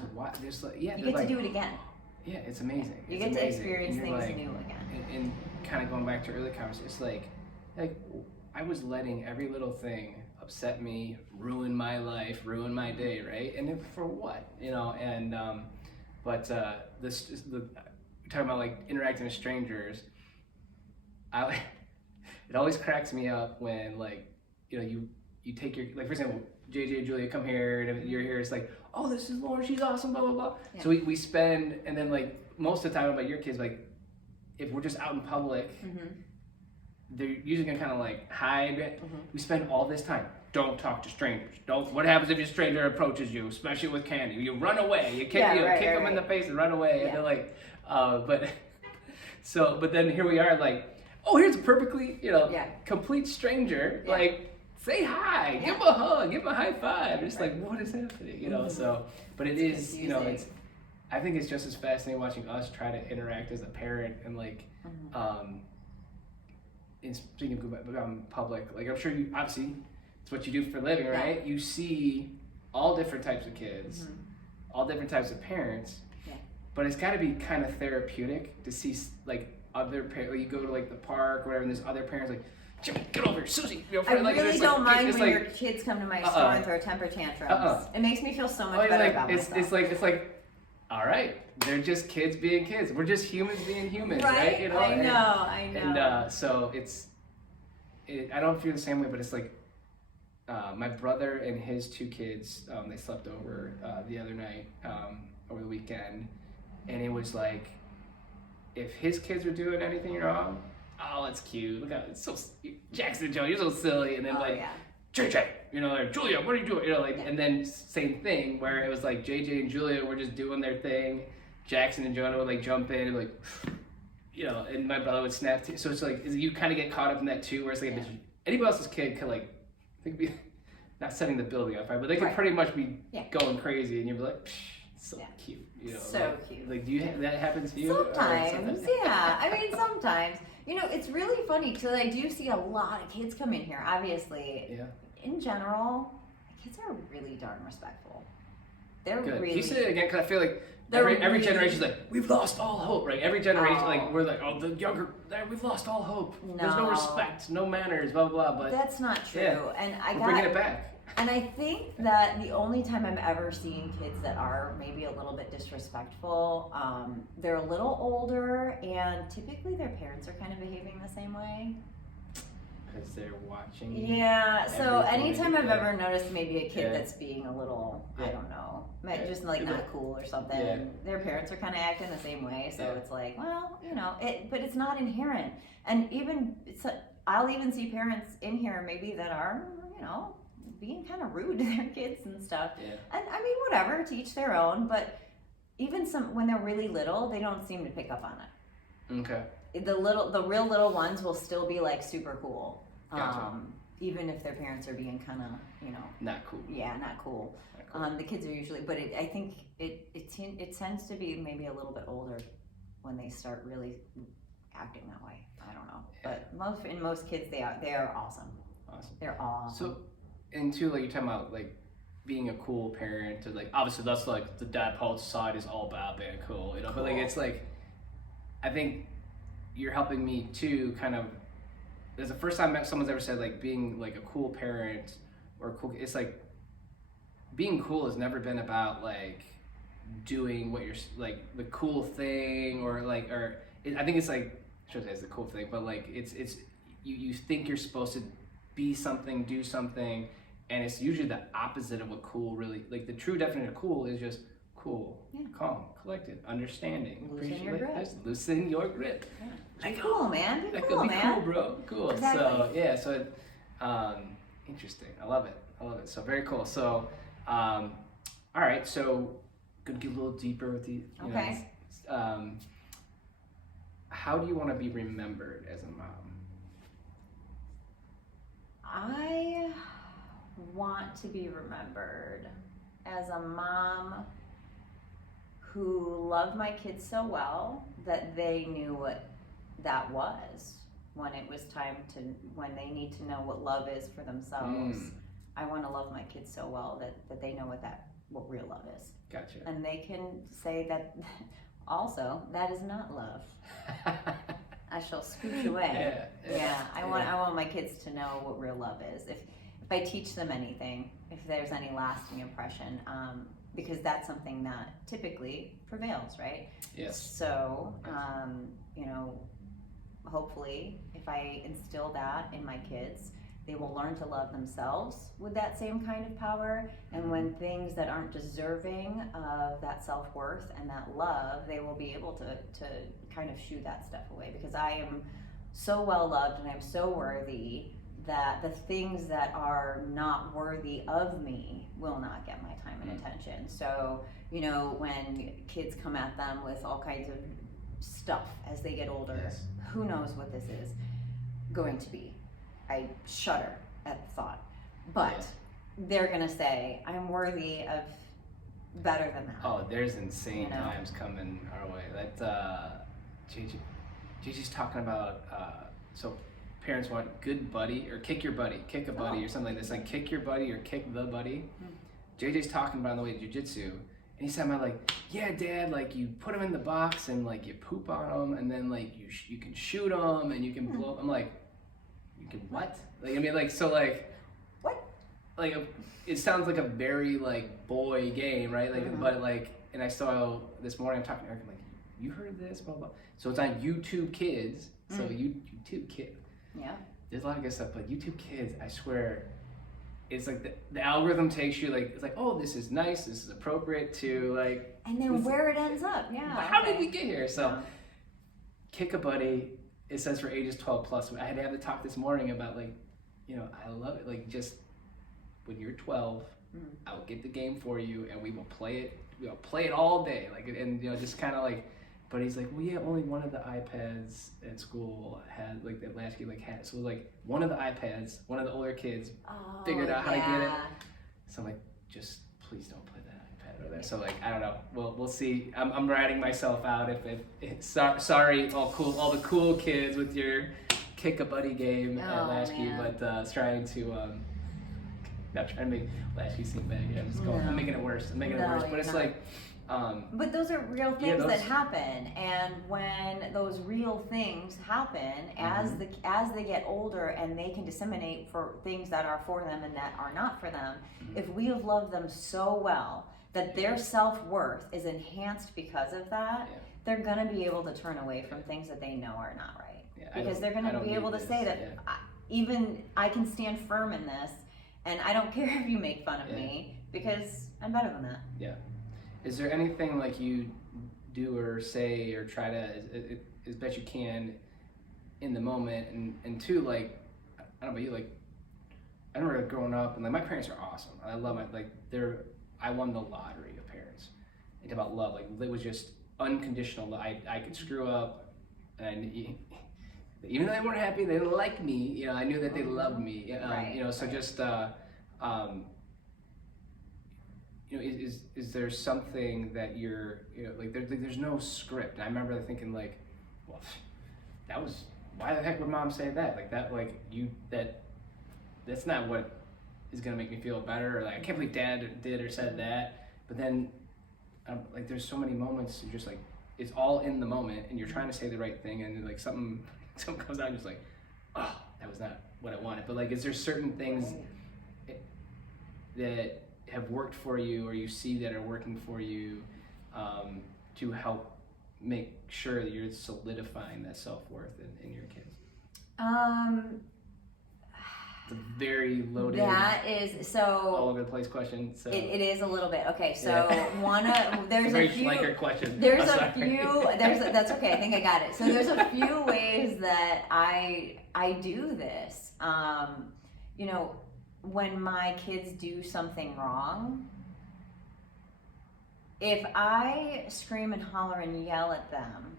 You get to do it again. Yeah, it's amazing. You get to experience things new again. And kind of going back to early conversations, it's like I was letting every little thing upset me, ruin my life, ruin my day, right? And then for what, And talking about like interacting with strangers, it always cracks me up when you take your, like for example, JJ and Julia come here and you're here, it's like, oh, this is Lauren, she's awesome, blah blah blah. Yeah. So we spend, and then like most of the time about your kids, like if we're just out in public, they're usually gonna kind of like hide. We spend all this time. Don't talk to strangers. What happens if a stranger approaches you, especially with candy? You run away. You kick them in the face and run away. And they're like, but then here we are, like, oh, here's a perfectly, complete stranger. Yeah. Like, say hi, give him a hug, give him a high five. It's like, what is happening? So, but it is, I think it's just as fascinating watching us try to interact as a parent and like, in speaking of public, like I'm sure you, obviously, it's what you do for a living, right? You see all different types of kids, all different types of parents, but it's got to be kind of therapeutic to see like other parents, like you go to like the park or whatever, and there's other parents like, Jimmy, get over here, Susie. I really don't mind when your kids come to my store and throw temper tantrums. It makes me feel so much better about myself. It's like, all right, they're just kids being kids. We're just humans being humans, right? I know. And so I don't feel the same way, but it's like my brother and his two kids, they slept over the other night, over the weekend, and it was like, if his kids were doing anything wrong, oh, it's cute. Look how it's so Jackson and Joe, you're so silly, and then JJ, or Julia, what are you doing? And then same thing where it was like JJ and Julia were just doing their thing. Jackson and Jonah would like jump in and like, and my brother would snap too. So it's like you kind of get caught up in that too, where it's like if anybody else's kid could like, they could be not setting the building on fire, but they could pretty much be going crazy, and you'd be like, so cute, so cute. Like, do you that happen to you? Sometimes, yeah. I mean, sometimes. It's really funny because I do see a lot of kids come in here. Obviously, in general, kids are really darn respectful. They're good. really. Can you say it again? Because I feel like every generation's like, we've lost all hope, right? Every generation, like we're like, oh, the younger, we've lost all hope. No. There's no respect, no manners, blah blah. But that's not true. And we're bringing it back. And I think that the only time I'm ever seeing kids that are maybe a little bit disrespectful, they're a little older, and typically their parents are kind of behaving the same way. Because they're watching. Yeah, so anytime I've yeah. ever noticed maybe a kid Yeah. that's being a little, I Yeah. don't know, Yeah. just like not cool or something, Yeah. their parents are kind of acting the same way, so Yeah. it's like, well, you know, but it's not inherent. And even, I'll even see parents in here maybe that are, you know, being kind of rude to their kids and stuff. Yeah. And I mean, whatever, to each their own, but even when they're really little, they don't seem to pick up on it. Okay. The real little ones will still be like super cool. Gotcha. Even if their parents are being kind of, you know, Not cool. yeah, not cool. Not cool. The kids are usually, but I think it tends to be maybe a little bit older when they start really acting that way. I don't know, but most kids they are awesome. Awesome. They're awesome. So, and too, like you're talking about like being a cool parent, or like obviously that's like the Dad Poet Society is all about being cool, you know. But like it's like, I think you're helping me too, kind of. It's the first time someone's ever said like being like a cool parent or cool. It's like being cool has never been about like doing what you're like the cool thing or like I think it's like I shouldn't say it's the cool thing, but like it's you think you're supposed to be something, do something, and it's usually the opposite of what cool really like. The true definition of cool is just cool, calm, collected, understanding, Loosen your grip. Just loosen your grip. Yeah. Be cool, man. Be Like, cool, be man. cool, bro. Cool. Exactly. So yeah, so interesting. I love it. So very cool. So all right. So gonna get a little deeper with the Okay. how do you want to be remembered as a mom? I want to be remembered as a mom who loved my kids so well that they knew what that was when it was time to, when they need to know what love is for themselves. I want to love my kids so well that they know what real love is. Gotcha. And they can say that also, that is not love. I shall scooch away. Yeah. I want my kids to know what real love is. If I teach them anything, if there's any lasting impression, because that's something that typically prevails, right? Yes. So, you know, hopefully, if I instill that in my kids, they will learn to love themselves with that same kind of power. And when things that aren't deserving of that self-worth and that love, they will be able to kind of shoo that stuff away, because I am so well loved and I'm so worthy that the things that are not worthy of me will not get my time and attention. So, you know, when kids come at them with all kinds of stuff as they get older, who knows what this is going to be. I shudder at the thought, but they're gonna say, I'm worthy of better than that. Oh, there's insane You know? times coming our way. That Gigi's talking about so parents want good buddy or kick your buddy, kick a buddy or something like this, like kick your buddy or kick the buddy. JJ's talking about on the way to jiu-jitsu, and he's talking about like, yeah, Dad, like you put them in the box and like you poop on them, and then like you can shoot them and you can blow. I'm like, you can what? Like I mean, like so like What? Like it sounds like a very like boy game, right? Like but like, and I saw this morning I'm talking to Eric, I'm like, you heard this, blah blah. So it's on YouTube Kids. So YouTube Kid. Yeah. There's a lot of good stuff, but YouTube Kids, I swear, it's like the algorithm takes you like, it's like, oh, this is nice, this is appropriate to like. And then where it ends up, How did we get here? So, kick a buddy. It says for ages 12 plus. I had to have the talk this morning about like, you know, I love it. Like just when you're 12, I'll get the game for you and we will play it. We'll play it all day. Like, and you know, just kind of like. But he's like, well, yeah, only one of the iPads at school had, like, that last kid, like, had, so, like, one of the iPads, one of the older kids figured out how to get it. So I'm like, just please don't play that iPad over there. So, like, I don't know. We'll see. I'm ratting myself out if sorry, all the cool kids with your kick a buddy game at Latchkey, but trying to Not trying to make Lashley seem bad. Yeah, I'm just going. No. I'm making it worse. I'm making it No, worse. But you're it's not. like, But those are real things those- that happen, and when those real things happen, as they get older and they can disseminate for things that are for them and that are not for them, if we have loved them so well that their self-worth is enhanced because of that, they're gonna be able to turn away from things that they know are not right. Because they're gonna be able to say that even I can stand firm in this, and I don't care if you make fun of me because I'm better than that. Yeah. Is there anything like you do or say or try to, as best you can, in the moment, and two, like, I don't know about you, like, I remember growing up, and like my parents are awesome. I love I won the lottery of parents. It's about love, like it was just unconditional. I could screw up, and even though they weren't happy, they didn't like me. You know, I knew that they loved me. You know, so just you know, is there something that you're, you know, like there's no script. And I remember thinking like, well, that was, why the heck would mom say that? Like that, like that's not what is gonna make me feel better. Or like I can't believe dad did or said that. But then, like there's so many moments you're just like, it's all in the moment, and you're trying to say the right thing, and like something comes out, and just like, oh, that was not what I wanted. But like, is there certain things that have worked for you, or you see that are working for you, to help make sure that you're solidifying that self-worth in your kids? It's a very loaded, that is so all over the place question. So it is a little bit. Okay, so there's a a very few Schleicher question. there's a few that's okay, I think I got it. So there's a few ways that I do this. You know, when my kids do something wrong, if I scream and holler and yell at them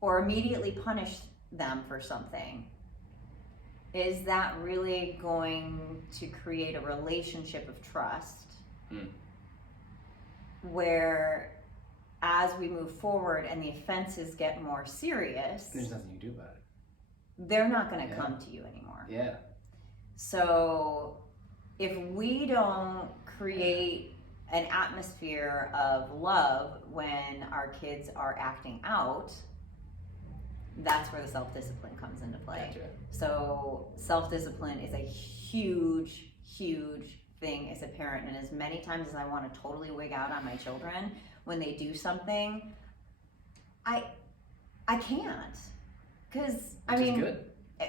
or immediately punish them for something, is that really going to create a relationship of trust where as we move forward and the offenses get more serious, There's nothing you do about it. they're not going to come to you anymore. Yeah. So if we don't create an atmosphere of love when our kids are acting out, that's where the self-discipline comes into play. Gotcha. So self-discipline is a huge thing as a parent, and as many times as I want to totally wig out on my children when they do something, I can't, because I mean, good.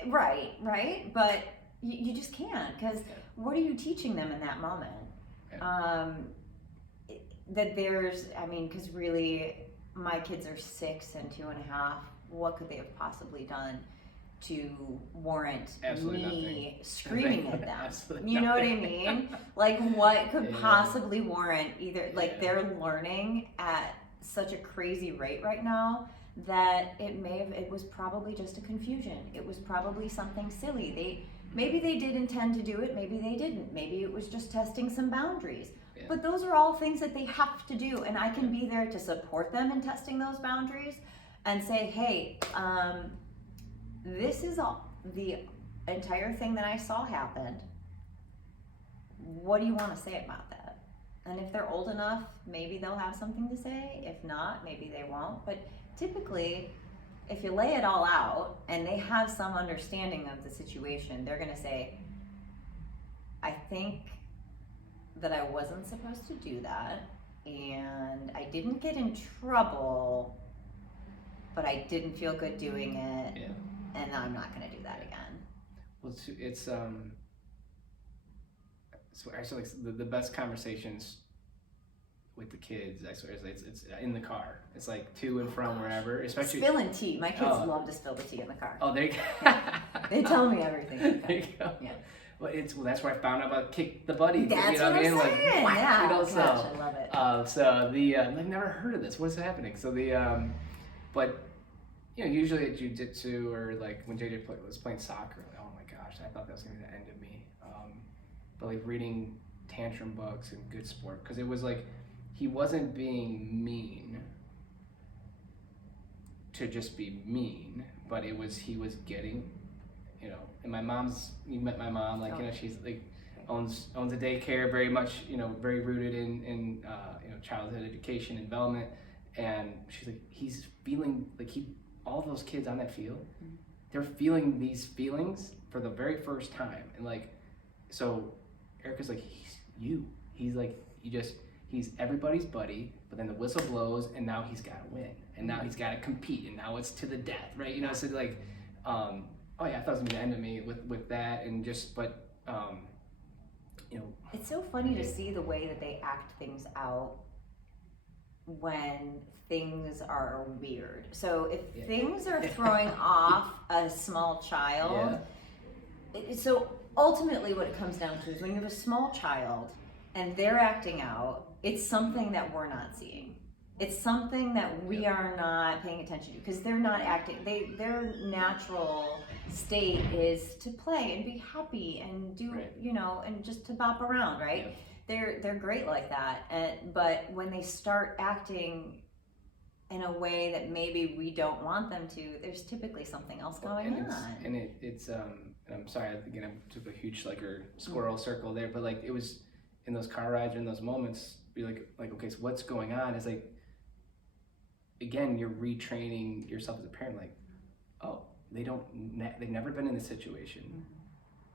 right, but you just can't, because what are you teaching them in that moment? That there's, I mean, because really my kids are 6 and 2.5. What could they have possibly done to warrant Absolutely me nothing. screaming at them? Absolutely You know what I nothing. mean? Like, what could possibly warrant either, like, they're learning at such a crazy rate right now that it was probably just a confusion. It was probably something silly. Maybe they did intend to do it, maybe they didn't. Maybe it was just testing some boundaries. Yeah. But those are all things that they have to do, and I can be there to support them in testing those boundaries and say, hey, this is the entire thing that I saw happened. What do you want to say about that? And if they're old enough, maybe they'll have something to say. If not, maybe they won't. But typically, if you lay it all out and they have some understanding of the situation, they're going to say, I think that I wasn't supposed to do that, and I didn't get in trouble, but I didn't feel good doing it, and I'm not going to do that again. Well, it's actually like the best conversations with the kids, I swear, it's in the car. It's like to and from wherever, especially spilling tea. My kids love to spill the tea in the car. Oh, there you go. They tell me everything. There you go. Yeah. Well, that's where I found out about Kick the Buddy. That's you know what I'm I mean? saying. Like, yeah. you know, Gosh, I love it. So I've never heard of this. What is happening? So but you know, usually at jiu-jitsu or like when JJ was playing soccer, like, oh my gosh, I thought that was gonna be the end of me. But like reading tantrum books and Good Sport, because it was like he wasn't being mean to just be mean, but he was getting you know, and my mom's, you met my mom, like, you know, she's like, owns a daycare, very much, you know, very rooted in you know, childhood education and development. And she's like, he's feeling like all those kids on that field, they're feeling these feelings for the very first time. And like, so Erica's like, he's like, he's everybody's buddy, but then the whistle blows and now he's got to win, and now he's got to compete, and now it's to the death, right? You know, so like, oh yeah, I thought it was gonna be the end of me with that, and just, but you know, it's so funny to see the way that they act things out when things are weird. So if things are throwing off a small child, so ultimately what it comes down to is when you have a small child and they're acting out, it's something that we're not seeing. It's something that we are not paying attention to, because they're not acting. Their natural state is to play and be happy and do, you know, and just to bop around, right? They're great like that. But when they start acting in a way that maybe we don't want them to, there's typically something else going on. It's I'm sorry, again, I took a huge squirrel circle there, but like, it was in those car rides or in those moments, be like, okay, so what's going on? Is like, again, you're retraining yourself as a parent, like, oh, they've never been in this situation.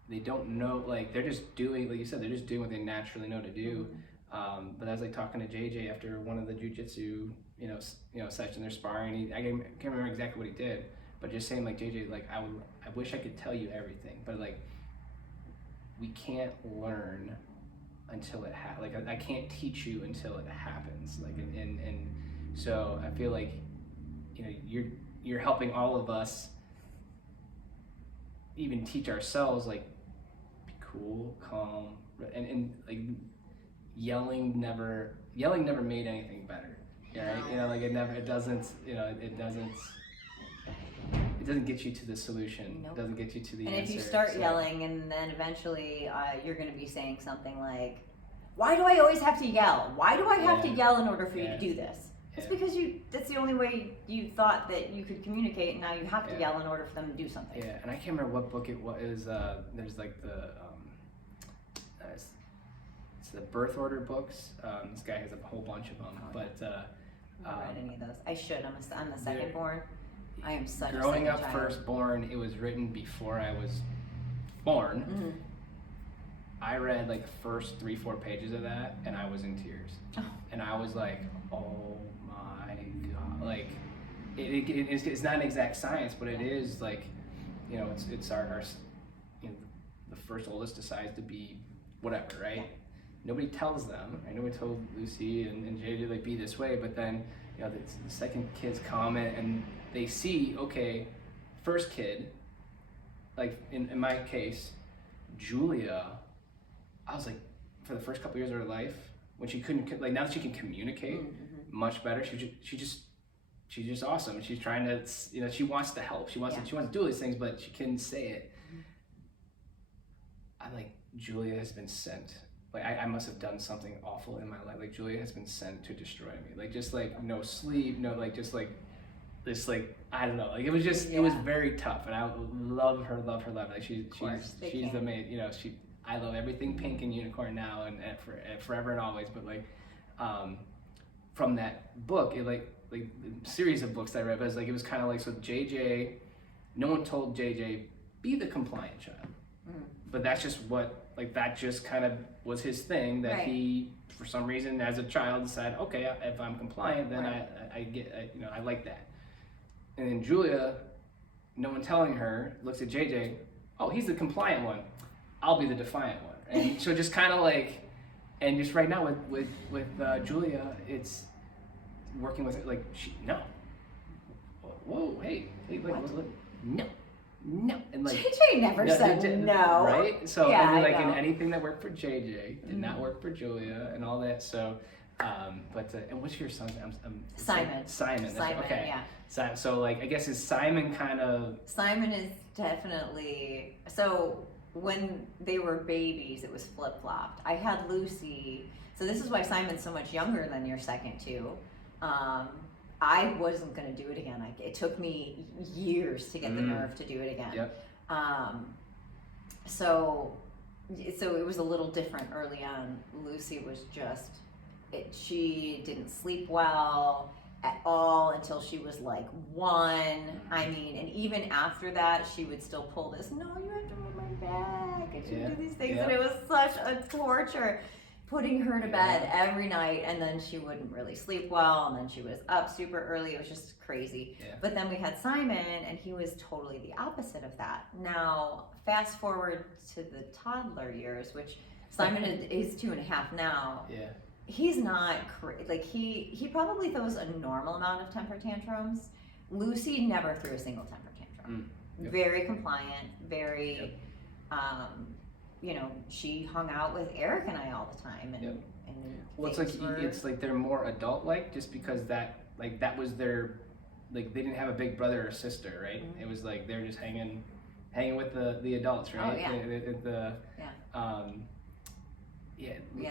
They don't know, like, they're just doing, like you said, they're just doing what they naturally know to do. But I was like talking to JJ after one of the jujitsu, you know, session, they're sparring. I can't remember exactly what he did, but just saying, like, JJ, like, I wish I could tell you everything, but like, we can't learn until it like, I can't teach you until it happens. Like, and so I feel like, you know, you're helping all of us even teach ourselves, like, be cool, calm, and like, yelling never made anything better. Right? You know, like, it doesn't get you to the solution. Nope. It doesn't get you to the answer. And if you start yelling, and then eventually you're going to be saying something like, why do I always have to yell? Why do I have to yell in order for you to do this? It's because that's the only way you thought that you could communicate, and now you have to yell in order for them to do something. Yeah, and I can't remember what book it was. There's like it's the birth order books. This guy has a whole bunch of them, but I haven't read any of those. I should. I'm the second born. I am such a growing up child. firstborn. It was written before I was born. Mm-hmm. I read like the first 3-4 pages of that, and I was in tears, and I was like, oh my God, like it's not an exact science, but it is, like, you know, it's our you know, the first oldest decides to be whatever, right? Nobody tells them, right? Nobody told Lucy and JJ, like, be this way, but then, you know, the second kids come and they see, okay, first kid, like in my case, Julia, I was like, for the first couple years of her life, when she couldn't, like, now that she can communicate much better, she's just awesome. She's trying to, you know, she wants to help. She wants to do all these things, but she couldn't say it. I like, Julia has been sent. Like, I must have done something awful in my life. Like, Julia has been sent to destroy me. Like, just like, no sleep, no, like, just like this, like, I don't know. Like, it was just, it was very tough, and I love her. Like, she's the main, you know, I love everything pink and unicorn now and forever and always. But like, from that book, it like the series of books that I read, but it was kind of like, so JJ, no one told JJ, be the compliant child, but that's just what, like, that just kind of was his thing, that he, for some reason, as a child, decided, okay, if I'm compliant, then I like that. And then Julia, no one telling her, looks at JJ, oh, he's the compliant one, I'll be the defiant one. And so just kind of like, and just right now with Julia, it's working with it, like, no, whoa, hey, like, no, and like, JJ never said no, right? So I mean, like, in anything that worked for JJ did not work for Julia and all that. So, but and what's your son's name? Simon. Simon. Okay. Yeah. So like, I guess, is Simon kind of? Simon is definitely, so when they were babies, it was flip-flopped. I had Lucy, so this is why Simon's so much younger than your second two. I wasn't going to do it again. It took me years to get the nerve to do it again. Yep. So it was a little different early on. Lucy was just, she didn't sleep well at all until she was like 1. I mean, and even after that, she would still pull this, no, you have to rub my back, and she would do these things, and it was such a torture putting her to bed every night, and then she wouldn't really sleep well, and then she was up super early. It was just crazy. But then we had Simon, and he was totally the opposite of that. Now, fast forward to the toddler years, which Simon is 2.5 now. He's not like he probably throws a normal amount of temper tantrums. Lucy never threw a single temper tantrum. Very compliant, very you know, she hung out with Eric and I all the time, and well, it's like they're more adult-like, just because that was their, like, they didn't have a big brother or sister, right? It was like they're just hanging with the adults, right? The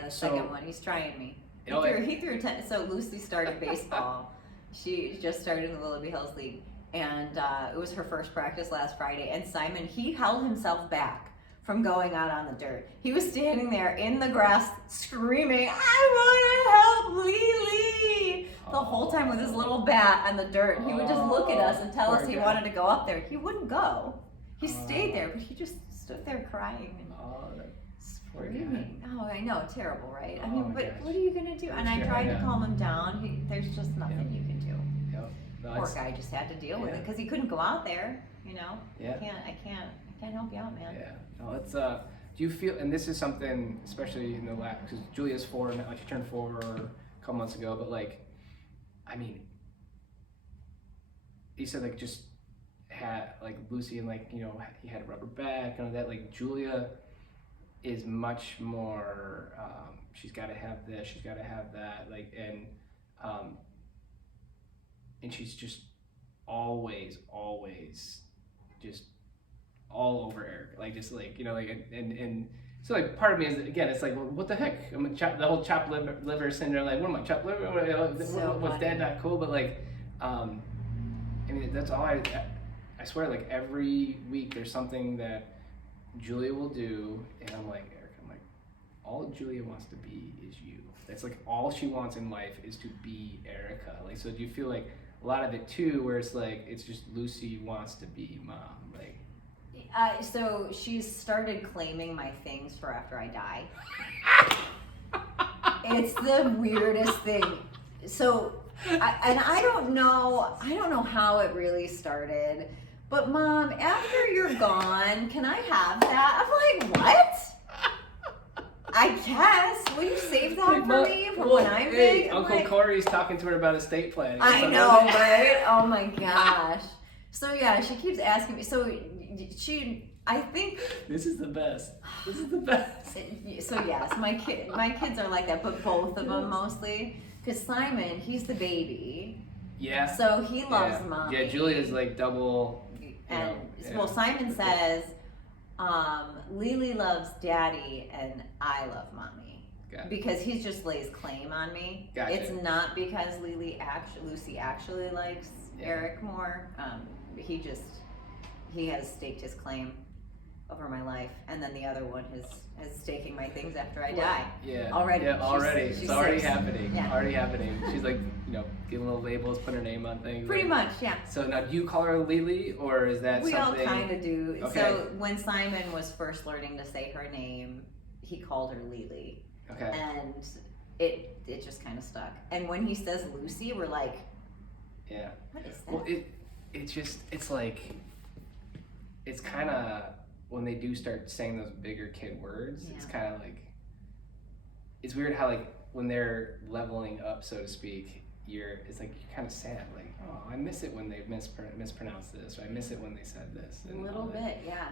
second one, he's trying me. He threw so Lucy started baseball. She just started in the Willoughby Hills League, and it was her first practice last Friday, and Simon, he held himself back from going out on the dirt. He was standing there in the grass screaming, I want to help Lily! The whole time with his little bat on the dirt. He would just look at us and tell us he wanted to go up there. He wouldn't go. He stayed there, but he just stood there crying and screaming. Oh, I know, terrible, right? I mean, but what are you gonna do? And I tried to calm him down. There's just nothing you can do. Poor guy just had to deal with it because he couldn't go out there, you know? I can't help you out, man. No, it's do you feel, and this is something, especially in the last, because Julia's 4 now, she turned 4 a couple months ago, but like, I mean, you said like just had like Lucy, and like, you know, he had a rubber back and all that. Like Julia is much more, she's got to have this, she's got to have that, like, and she's just always just all over Eric, like, just like, you know, like, and so like part of me is, again, it's like, well, what the heck? I'm the whole chopped liver syndrome. Like, what am I, chopped liver? What's dad not cool? But like, I mean, that's all I swear, like every week there's something that Julia will do, and I'm like, Eric, all Julia wants to be is you. That's like all she wants in life is to be Erica. Like, so do you feel like a lot of it too, where it's like, it's just Lucy wants to be mom, like? So she's started claiming my things for after I die. It's the weirdest thing. So, I don't know how it really started, but Mom, after you're gone, can I have that? I'm like, what? I guess. Will you save that for me for when I'm big? Uncle Corey's talking to her about estate planning. I know, right? Oh my gosh. So yeah, she keeps asking me. So I think this is the best. This is the best. So yes, my kids are like that, but both of them mostly. Because Simon, he's the baby. Yeah. So he loves Mommy. Yeah, Julia's like double. Well, Simon says, Lily loves Daddy and I love Mommy. Because he just lays claim on me. It's not because Lucy actually likes Eric more. He has staked his claim over my life, and then the other one is staking my things after I die. Already. It's already happening. Already happening. She's like, you know, giving little labels, putting her name on things. Pretty much, yeah. So now, do you call her Lily, or is that something? We all kind of do. Okay. So when Simon was first learning to say her name, he called her Lily. Okay. And it just kind of stuck. And when he says Lucy, we're like, what is that? Well, it's like, it's kind of, when they do start saying those bigger kid words, it's kind of like, it's weird how like when they're leveling up, so to speak, it's like you're kind of sad, like, oh, I miss it when they mispronounced this, or I miss it when they said this. A little bit, yeah.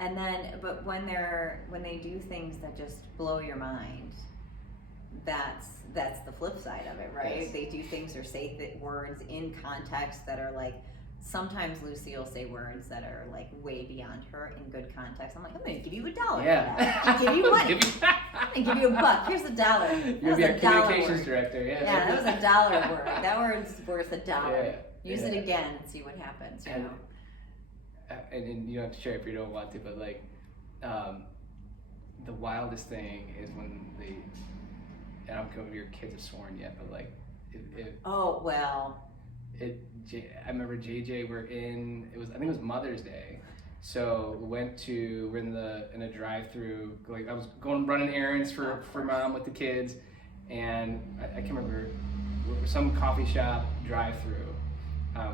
And then, but when they do things that just blow your mind, that's the flip side of it, right? Yes. They do things or say words in context that are like, sometimes Lucy will say words that are like way beyond her in good context. I'm like, I'm gonna give you $1 for that. I'll give you money. I'm gonna give you $1. Here's $1. You're gonna be our communications director, Yeah, that was $1 word. That word's worth $1. Use it again and see what happens. You know. and you don't have to share if you don't want to, but like, the wildest thing is when they, and I don't know if your kids have sworn yet, but like, Oh, well. I remember JJ, I think it was Mother's Day. So we're in a drive-through, like I was running errands for mom with the kids, and I can't remember, some coffee shop drive-through,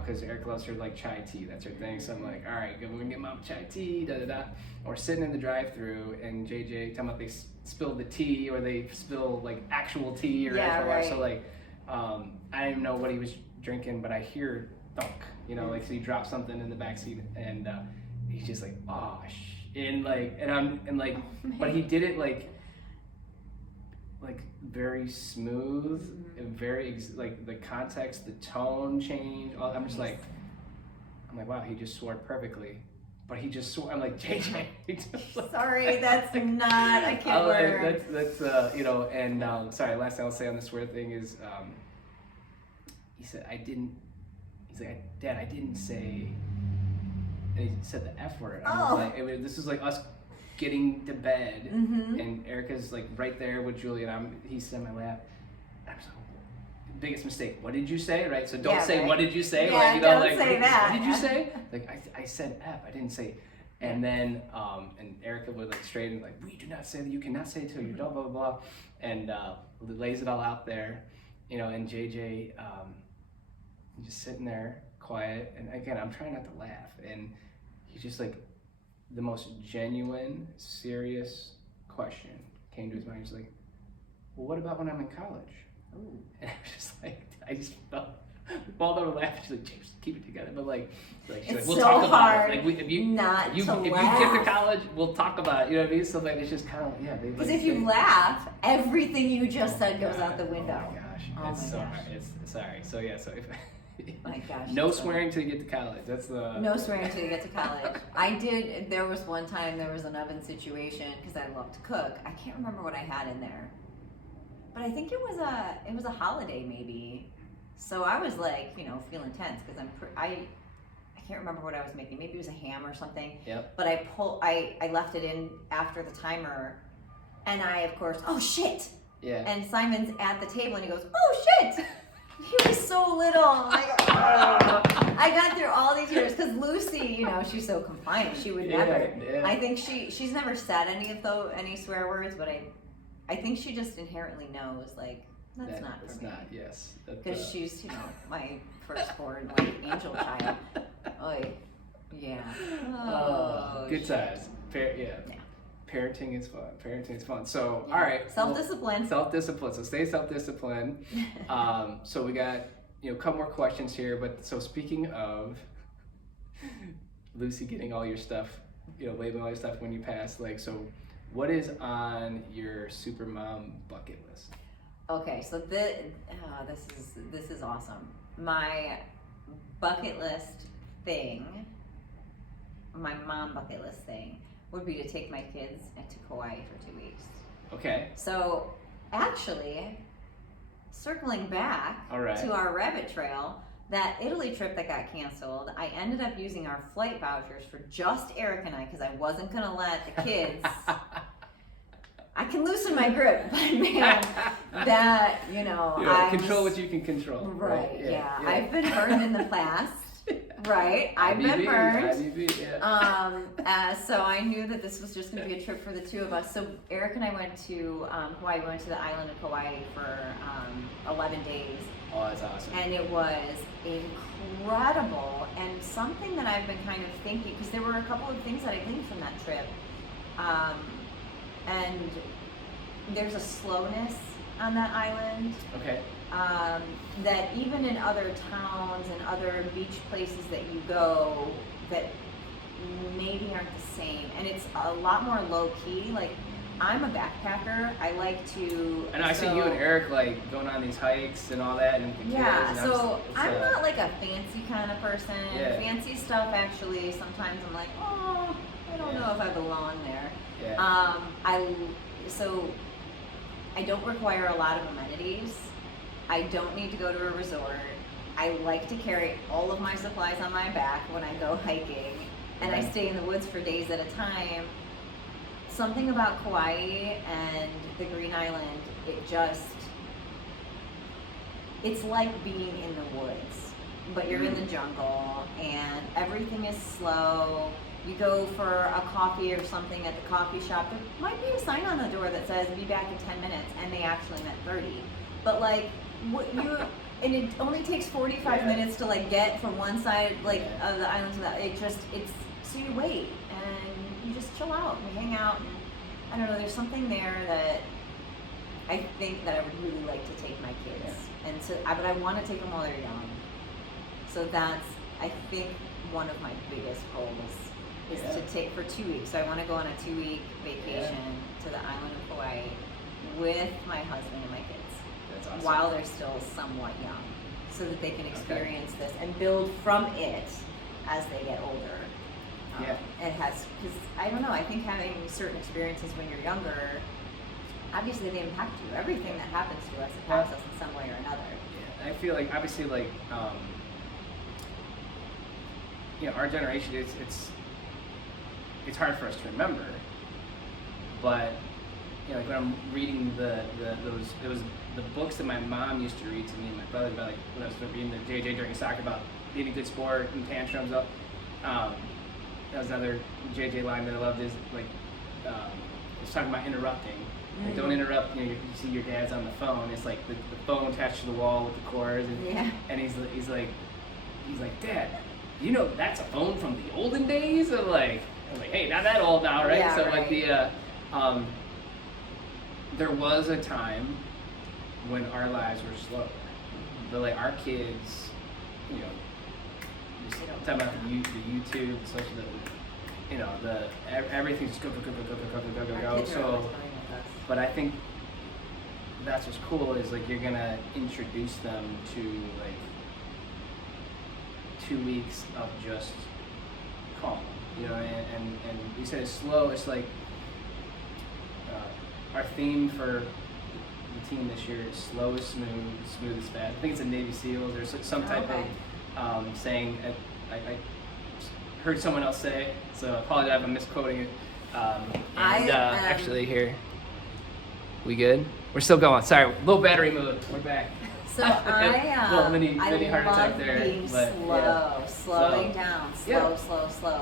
because Eric loves her like chai tea, that's her thing. So I'm like, all right, we're gonna get mom chai tea, da da da. And we're sitting in the drive-through, and JJ talking about they spilled the tea, or they spill like actual tea or actual water. So like, I didn't even know what he was drinking, but I hear thunk, like, so he dropped something in the backseat, and he's just like, oh and but he did it like very smooth, and very like the context, the tone change. I'm like, wow, he just swore perfectly, but he just swore. I'm like, JJ. Sorry, that's not a kid word. That's sorry. Last thing I'll say on the swear thing is, he said He's like, Dad, I didn't say. And he said the F word. I was like, this is like us getting to bed, and Erica's like right there with Julie, and he's in my lap. I was like, biggest mistake. What did you say? Right? So don't say what did you say? Yeah, don't say that. What did you say? Like I said F. I didn't say. And then and Erica would like straighten, like, we do not say that. You cannot say it till you're blah blah blah, and lays it all out there, And JJ just sitting there quiet, and again, I'm trying not to laugh, and he's just like, the most genuine, serious question came to his mind. He's like, well, what about when I'm in college? Ooh. And I was just like, I just felt, while they were laughing, she's like, James, keep it together. But she's like, we'll so talk hard about it. Like, if you laugh. get to college, we'll talk about it. You know what I mean? So like, it's just kind of, yeah. Because if you laugh, everything you just said goes out the window. Oh my gosh. It's so hard. It's sorry. So yeah, so if my gosh. No swearing till you get to college. That's the. No swearing till you get to college. There was one time there was an oven situation because I love to cook. I can't remember what I had in there, but I think it was a holiday maybe. So I was like, feeling tense because I can't remember what I was making. Maybe it was a ham or something. Yep. But I left it in after the timer, and I of course, oh shit. Yeah. And Simon's at the table and he goes, oh shit. He was so little. I got through all these years because Lucy, she's so compliant. She would never. Yeah. I think she's never said any swear words, but I think she just inherently knows that's not for me. Not, yes. Because she's my firstborn angel child. Oh yeah. Oh, good times. Yeah. Parenting is fun. So, all right. Self-discipline. Self-discipline. So stay self-disciplined. So we got, a couple more questions here. But so speaking of Lucy getting all your stuff, labeling all your stuff when you pass, so what is on your Supermom bucket list? Okay, so this is awesome. My bucket list thing, my mom bucket list thing, would be to take my kids to Kauai for 2 weeks. Okay. So actually, circling back to our rabbit trail, that Italy trip that got canceled, I ended up using our flight vouchers for just Eric and I because I wasn't going to let the kids. I can loosen my grip, but man, that, control what you can control. Right, yeah. I've been burned in the past. Right, I've been burned. So I knew that this was just going to be a trip for the two of us. So Eric and I went to Hawaii. We went to the island of Kauai for 11 days. Oh, that's awesome. And it was incredible. And something that I've been kind of thinking, because there were a couple of things that I gleaned from that trip. And there's a slowness on that island. Okay. That even in other towns and other beach places that you go that maybe aren't the same, and it's a lot more low key. I'm a backpacker. I like to. And I see you and Eric going on these hikes and all that, and the kids. Yeah, so I'm not a fancy kind of person. Yeah. Fancy stuff actually. Sometimes I'm like, oh, I don't know if I belong there. Yeah. So I don't require a lot of amenities. I don't need to go to a resort. I like to carry all of my supplies on my back when I go hiking. and I stay in the woods for days at a time. Something about Kauai and the Green Island, it's like being in the woods, but you're in the jungle and everything is slow. You go for a coffee or something at the coffee shop, there might be a sign on the door that says be back in 10 minutes, and they actually meant 30. But like, and it only takes 45 minutes to like get from one side of the island to that. So you wait and you just chill out and you hang out, and I don't know, there's something there that I think that I would really like to take my kids, but I want to take them while they're young. So that's, I think, one of my biggest goals is to take for 2 weeks. So I want to go on a 2-week vacation to the island of Kauai with my husband and my kids. That's awesome. While they're still somewhat young, so that they can experience this and build from it as they get older. It has, because I don't know, I think having certain experiences when you're younger, obviously they impact you. Everything that happens to us impacts us in some way or another. I feel like, obviously, like, our generation, it's hard for us to remember, but like when I'm reading the books that my mom used to read to me and my brother about, like when I was reading the JJ during soccer about being a good sport and tantrums up. That was another JJ line that I loved, is like it's talking about interrupting. Like, don't interrupt. You see your dad's on the phone. It's like the phone attached to the wall with the cords, and he's like, Dad, that's a phone from the olden days. And like, I'm like, hey, not that old now, right? Yeah, so right. like there was a time when our lives were slower, but like our kids, just talking about the YouTube, social, everything's just go. So, but I think that's what's cool is like you're gonna introduce them to like 2 weeks of just calm, and you said it's slow. It's like our theme for the team this year is slow is smooth, smooth is fast. I think it's a Navy SEAL. There's some type of saying. I heard someone else say it, so I apologize if I'm misquoting it. Actually, here. We good? We're still going. Sorry, low battery mode. We're back. So I mini heart love attack there, being but, slowing down, slow.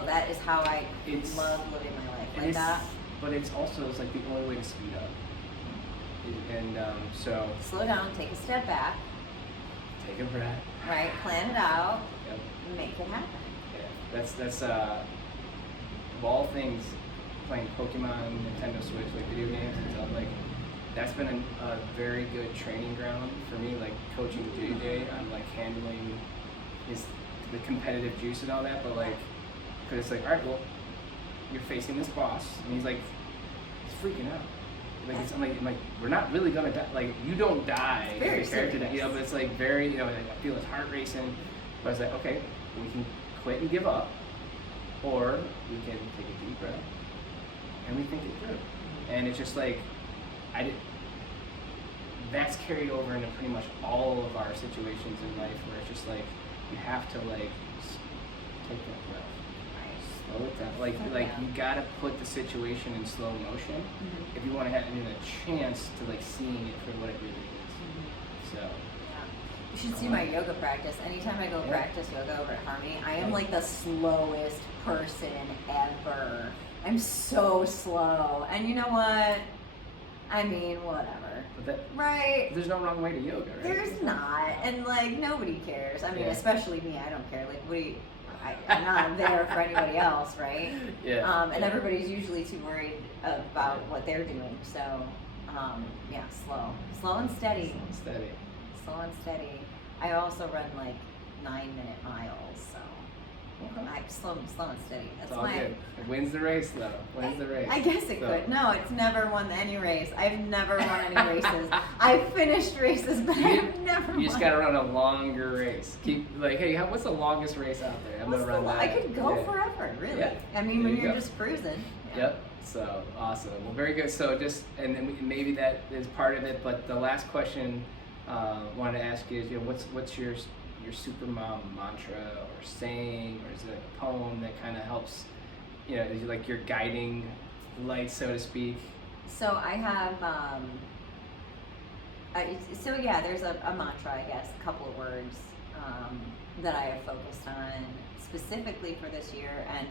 That is how I love living my life like that. But it's also like the only way to speed up. And so slow down, take a step back, take a breath. Right, plan it out, make it happen. Yeah, that's of all things, playing Pokemon, Nintendo Switch, like video games and stuff, like that's been a very good training ground for me, like coaching JJ on like handling the competitive juice and all that, but like, because it's like, all right, well, you're facing this boss, and he's like, he's freaking out. Like I'm like, we're not really gonna die. Like you don't die. Very the character serious. but it's like very, like, I feel his heart racing. But I was like, okay, we can quit and give up, or we can take a deep breath and we think it through. And it's just like, that's carried over into pretty much all of our situations in life, where it's just like you have to like take that breath. Slow it down. Like you gotta put the situation in slow motion if you want to have even a chance to like seeing it for what it really is. So you should see my yoga practice. Anytime I go practice yoga over at Harmony, I am like the slowest person ever. I'm so slow, and you know what? I mean, whatever. Right? There's no wrong way to yoga, right? There's not, and like nobody cares. I mean, especially me. I don't care. Like I'm not there for anybody else, right? And everybody's usually too worried about what they're doing. So, slow and steady. Slow and steady. I also run like 9-minute miles, so I'm slow and steady. That's all good. It wins the race, though. Wins the race. I guess it could. No, it's never won any race. I've never won any races. I've finished races, but I've never won. You just gotta run a longer race. Keep like, hey, what's the longest race out there? I'm gonna run that. I could go forever, really. Yeah. I mean, when you're just cruising. Yep. So awesome. Well, very good. So just, and then maybe that is part of it. But the last question I wanted to ask you is, what's your your super mom mantra or saying, or is it a poem that kind of helps, is it like your guiding light, so to speak? So I have, there's a mantra, I guess, a couple of words that I have focused on specifically for this year. And,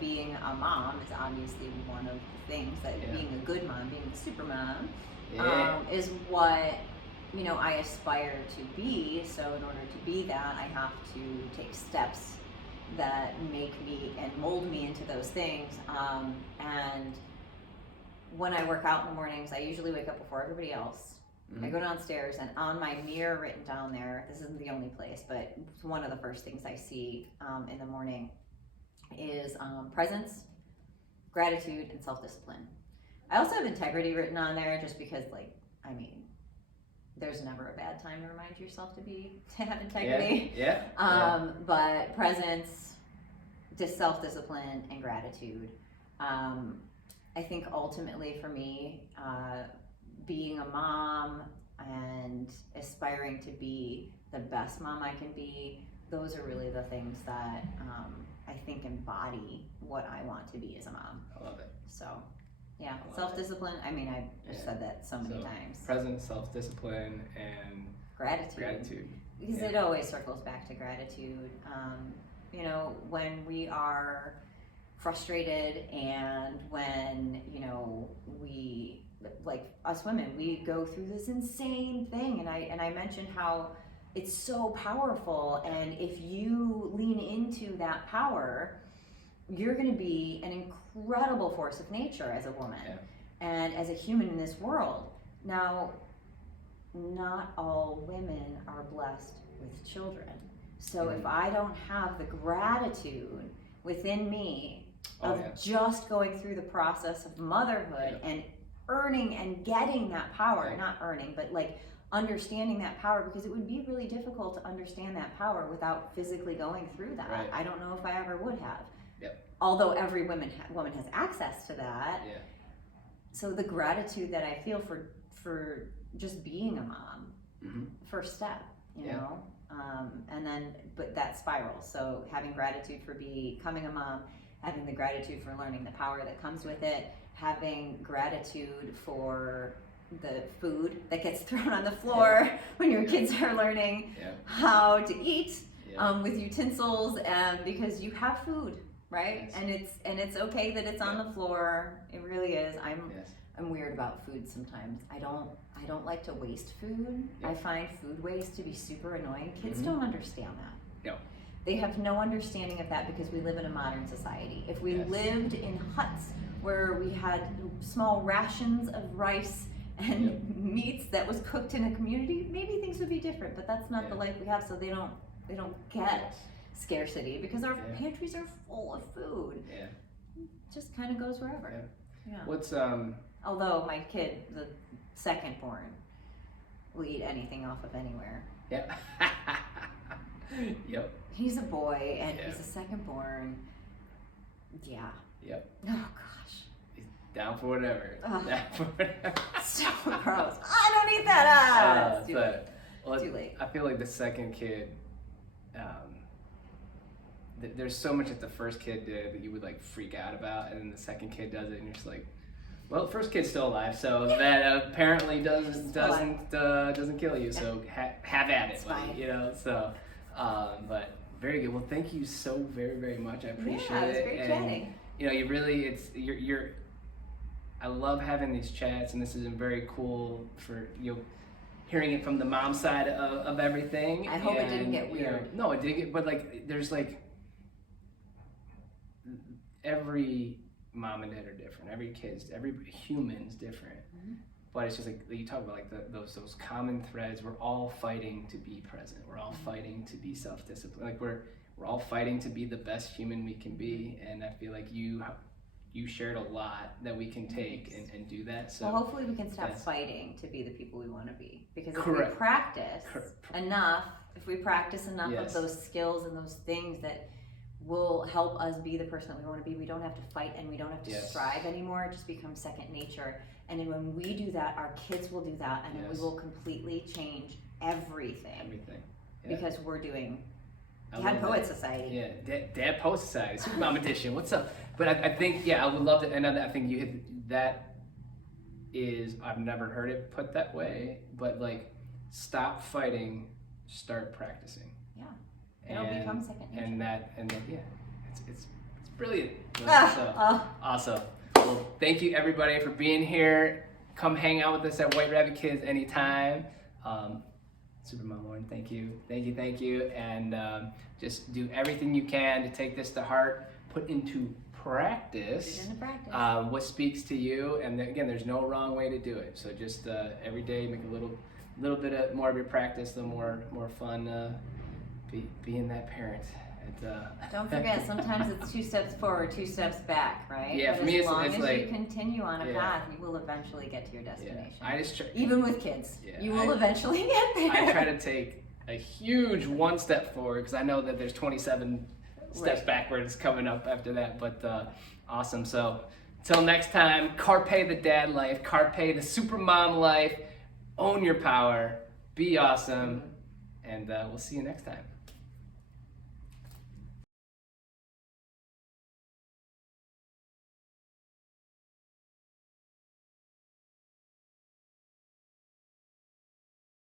being a mom is obviously one of the things that being a good mom, being a super mom, is what, I aspire to be. So in order to be that, I have to take steps that make me and mold me into those things. And when I work out in the mornings, I usually wake up before everybody else. I go downstairs, and on my mirror written down there, this isn't the only place, but it's one of the first things I see in the morning is presence, gratitude, and self-discipline. I also have integrity written on there just because, there's never a bad time to remind yourself to have integrity. But presence, self-discipline, and gratitude. I think ultimately for me, being a mom and aspiring to be the best mom I can be, those are really the things that I think embody what I want to be as a mom. I love it. So, yeah, self-discipline. I've said that so many times. Presence, self-discipline, and gratitude. Because it always circles back to gratitude. When we are frustrated and when, we, like us women, we go through this insane thing. And I mentioned how it's so powerful. And if you lean into that power, you're going to be an incredible force of nature as a woman and as a human in this world. Now, not all women are blessed with children. So if I don't have the gratitude within me of just going through the process of motherhood and earning and getting that power, not earning, but like understanding that power, because it would be really difficult to understand that power without physically going through that. Right. I don't know if I ever would have. Yep. Although every woman has access to that. Yeah. So the gratitude that I feel for just being a mom, first step, you know, and then, but that spiral. So having gratitude for becoming a mom, having the gratitude for learning the power that comes with it, having gratitude for the food that gets thrown on the floor when your kids are learning how to eat with utensils, because you have food, right? Yes. And it's okay that it's on the floor. It really is. I'm weird about food sometimes. I don't like to waste food. I find food waste to be super annoying. Kids don't understand that. No. They have no understanding of that because we live in a modern society. If we lived in huts where we had small rations of rice and meats that was cooked in a community, maybe things would be different, but that's not the life we have, so they don't get scarcity because our pantries are full of food. Yeah. It just kind of goes wherever. Yeah. What's although my kid, the second born, will eat anything off of anywhere. Yeah. Yep. He's a boy and he's a second born. Yeah. Yep. Oh gosh. He's down for whatever. Down for whatever. So gross. I don't eat that. It's too late. Well, too late. I feel like the second kid, there's so much that the first kid did that you would like freak out about, and then the second kid does it, and you're just like, well, the first kid's still alive, so that apparently doesn't kill you. So have at it, buddy, you know. So, but very good. Well, thank you so very, very much. I appreciate it. Yeah, it was great chatting. You know, you really, you're. I love having these chats, and this is very cool for hearing it from the mom side of everything. I hope it didn't get weird. No, it didn't get. But like, there's like every mom and dad are different. Every human's different. Mm-hmm. But it's just like you talk about, like those common threads. We're all fighting to be present. We're all fighting to be self-disciplined. Like we're all fighting to be the best human we can be. And I feel like you shared a lot that we can take and do that. So well, hopefully we can stop fighting to be the people we want to be. Because if we practice enough, of those skills and those things that will help us be the person that we want to be, we don't have to fight and we don't have to strive anymore. It just becomes second nature. And then when we do that, our kids will do that, and then we will completely change everything. because we're doing I Dad love Poet that. Society. Yeah, Dad Poet Society, Supermom Edition. What's up? But I think, yeah, I would love to. And I think you hit that. I've never heard it put that way, but like, stop fighting, start practicing. Yeah, it'll become second nature. And then yeah, it's brilliant. So, awesome. Well, thank you everybody for being here. Come hang out with us at White Rabbit Kids anytime. Supermom Lauren, thank you, and just do everything you can to take this to heart, put into practice, what speaks to you, and again, there's no wrong way to do it. So just every day, make a little bit of more of your practice, the more fun being that parent. Don't forget, sometimes it's 2 steps forward, 2 steps back, right? Yeah, but for me, as long it's as like, you continue on a path, you will eventually get to your destination. Yeah, I just even with kids, you will eventually get there. I try to take a huge 1 step forward because I know that there's 27 steps backwards coming up after that. But awesome. So until next time, carpe the dad life, carpe the supermom life. Own your power. Be awesome, and we'll see you next time.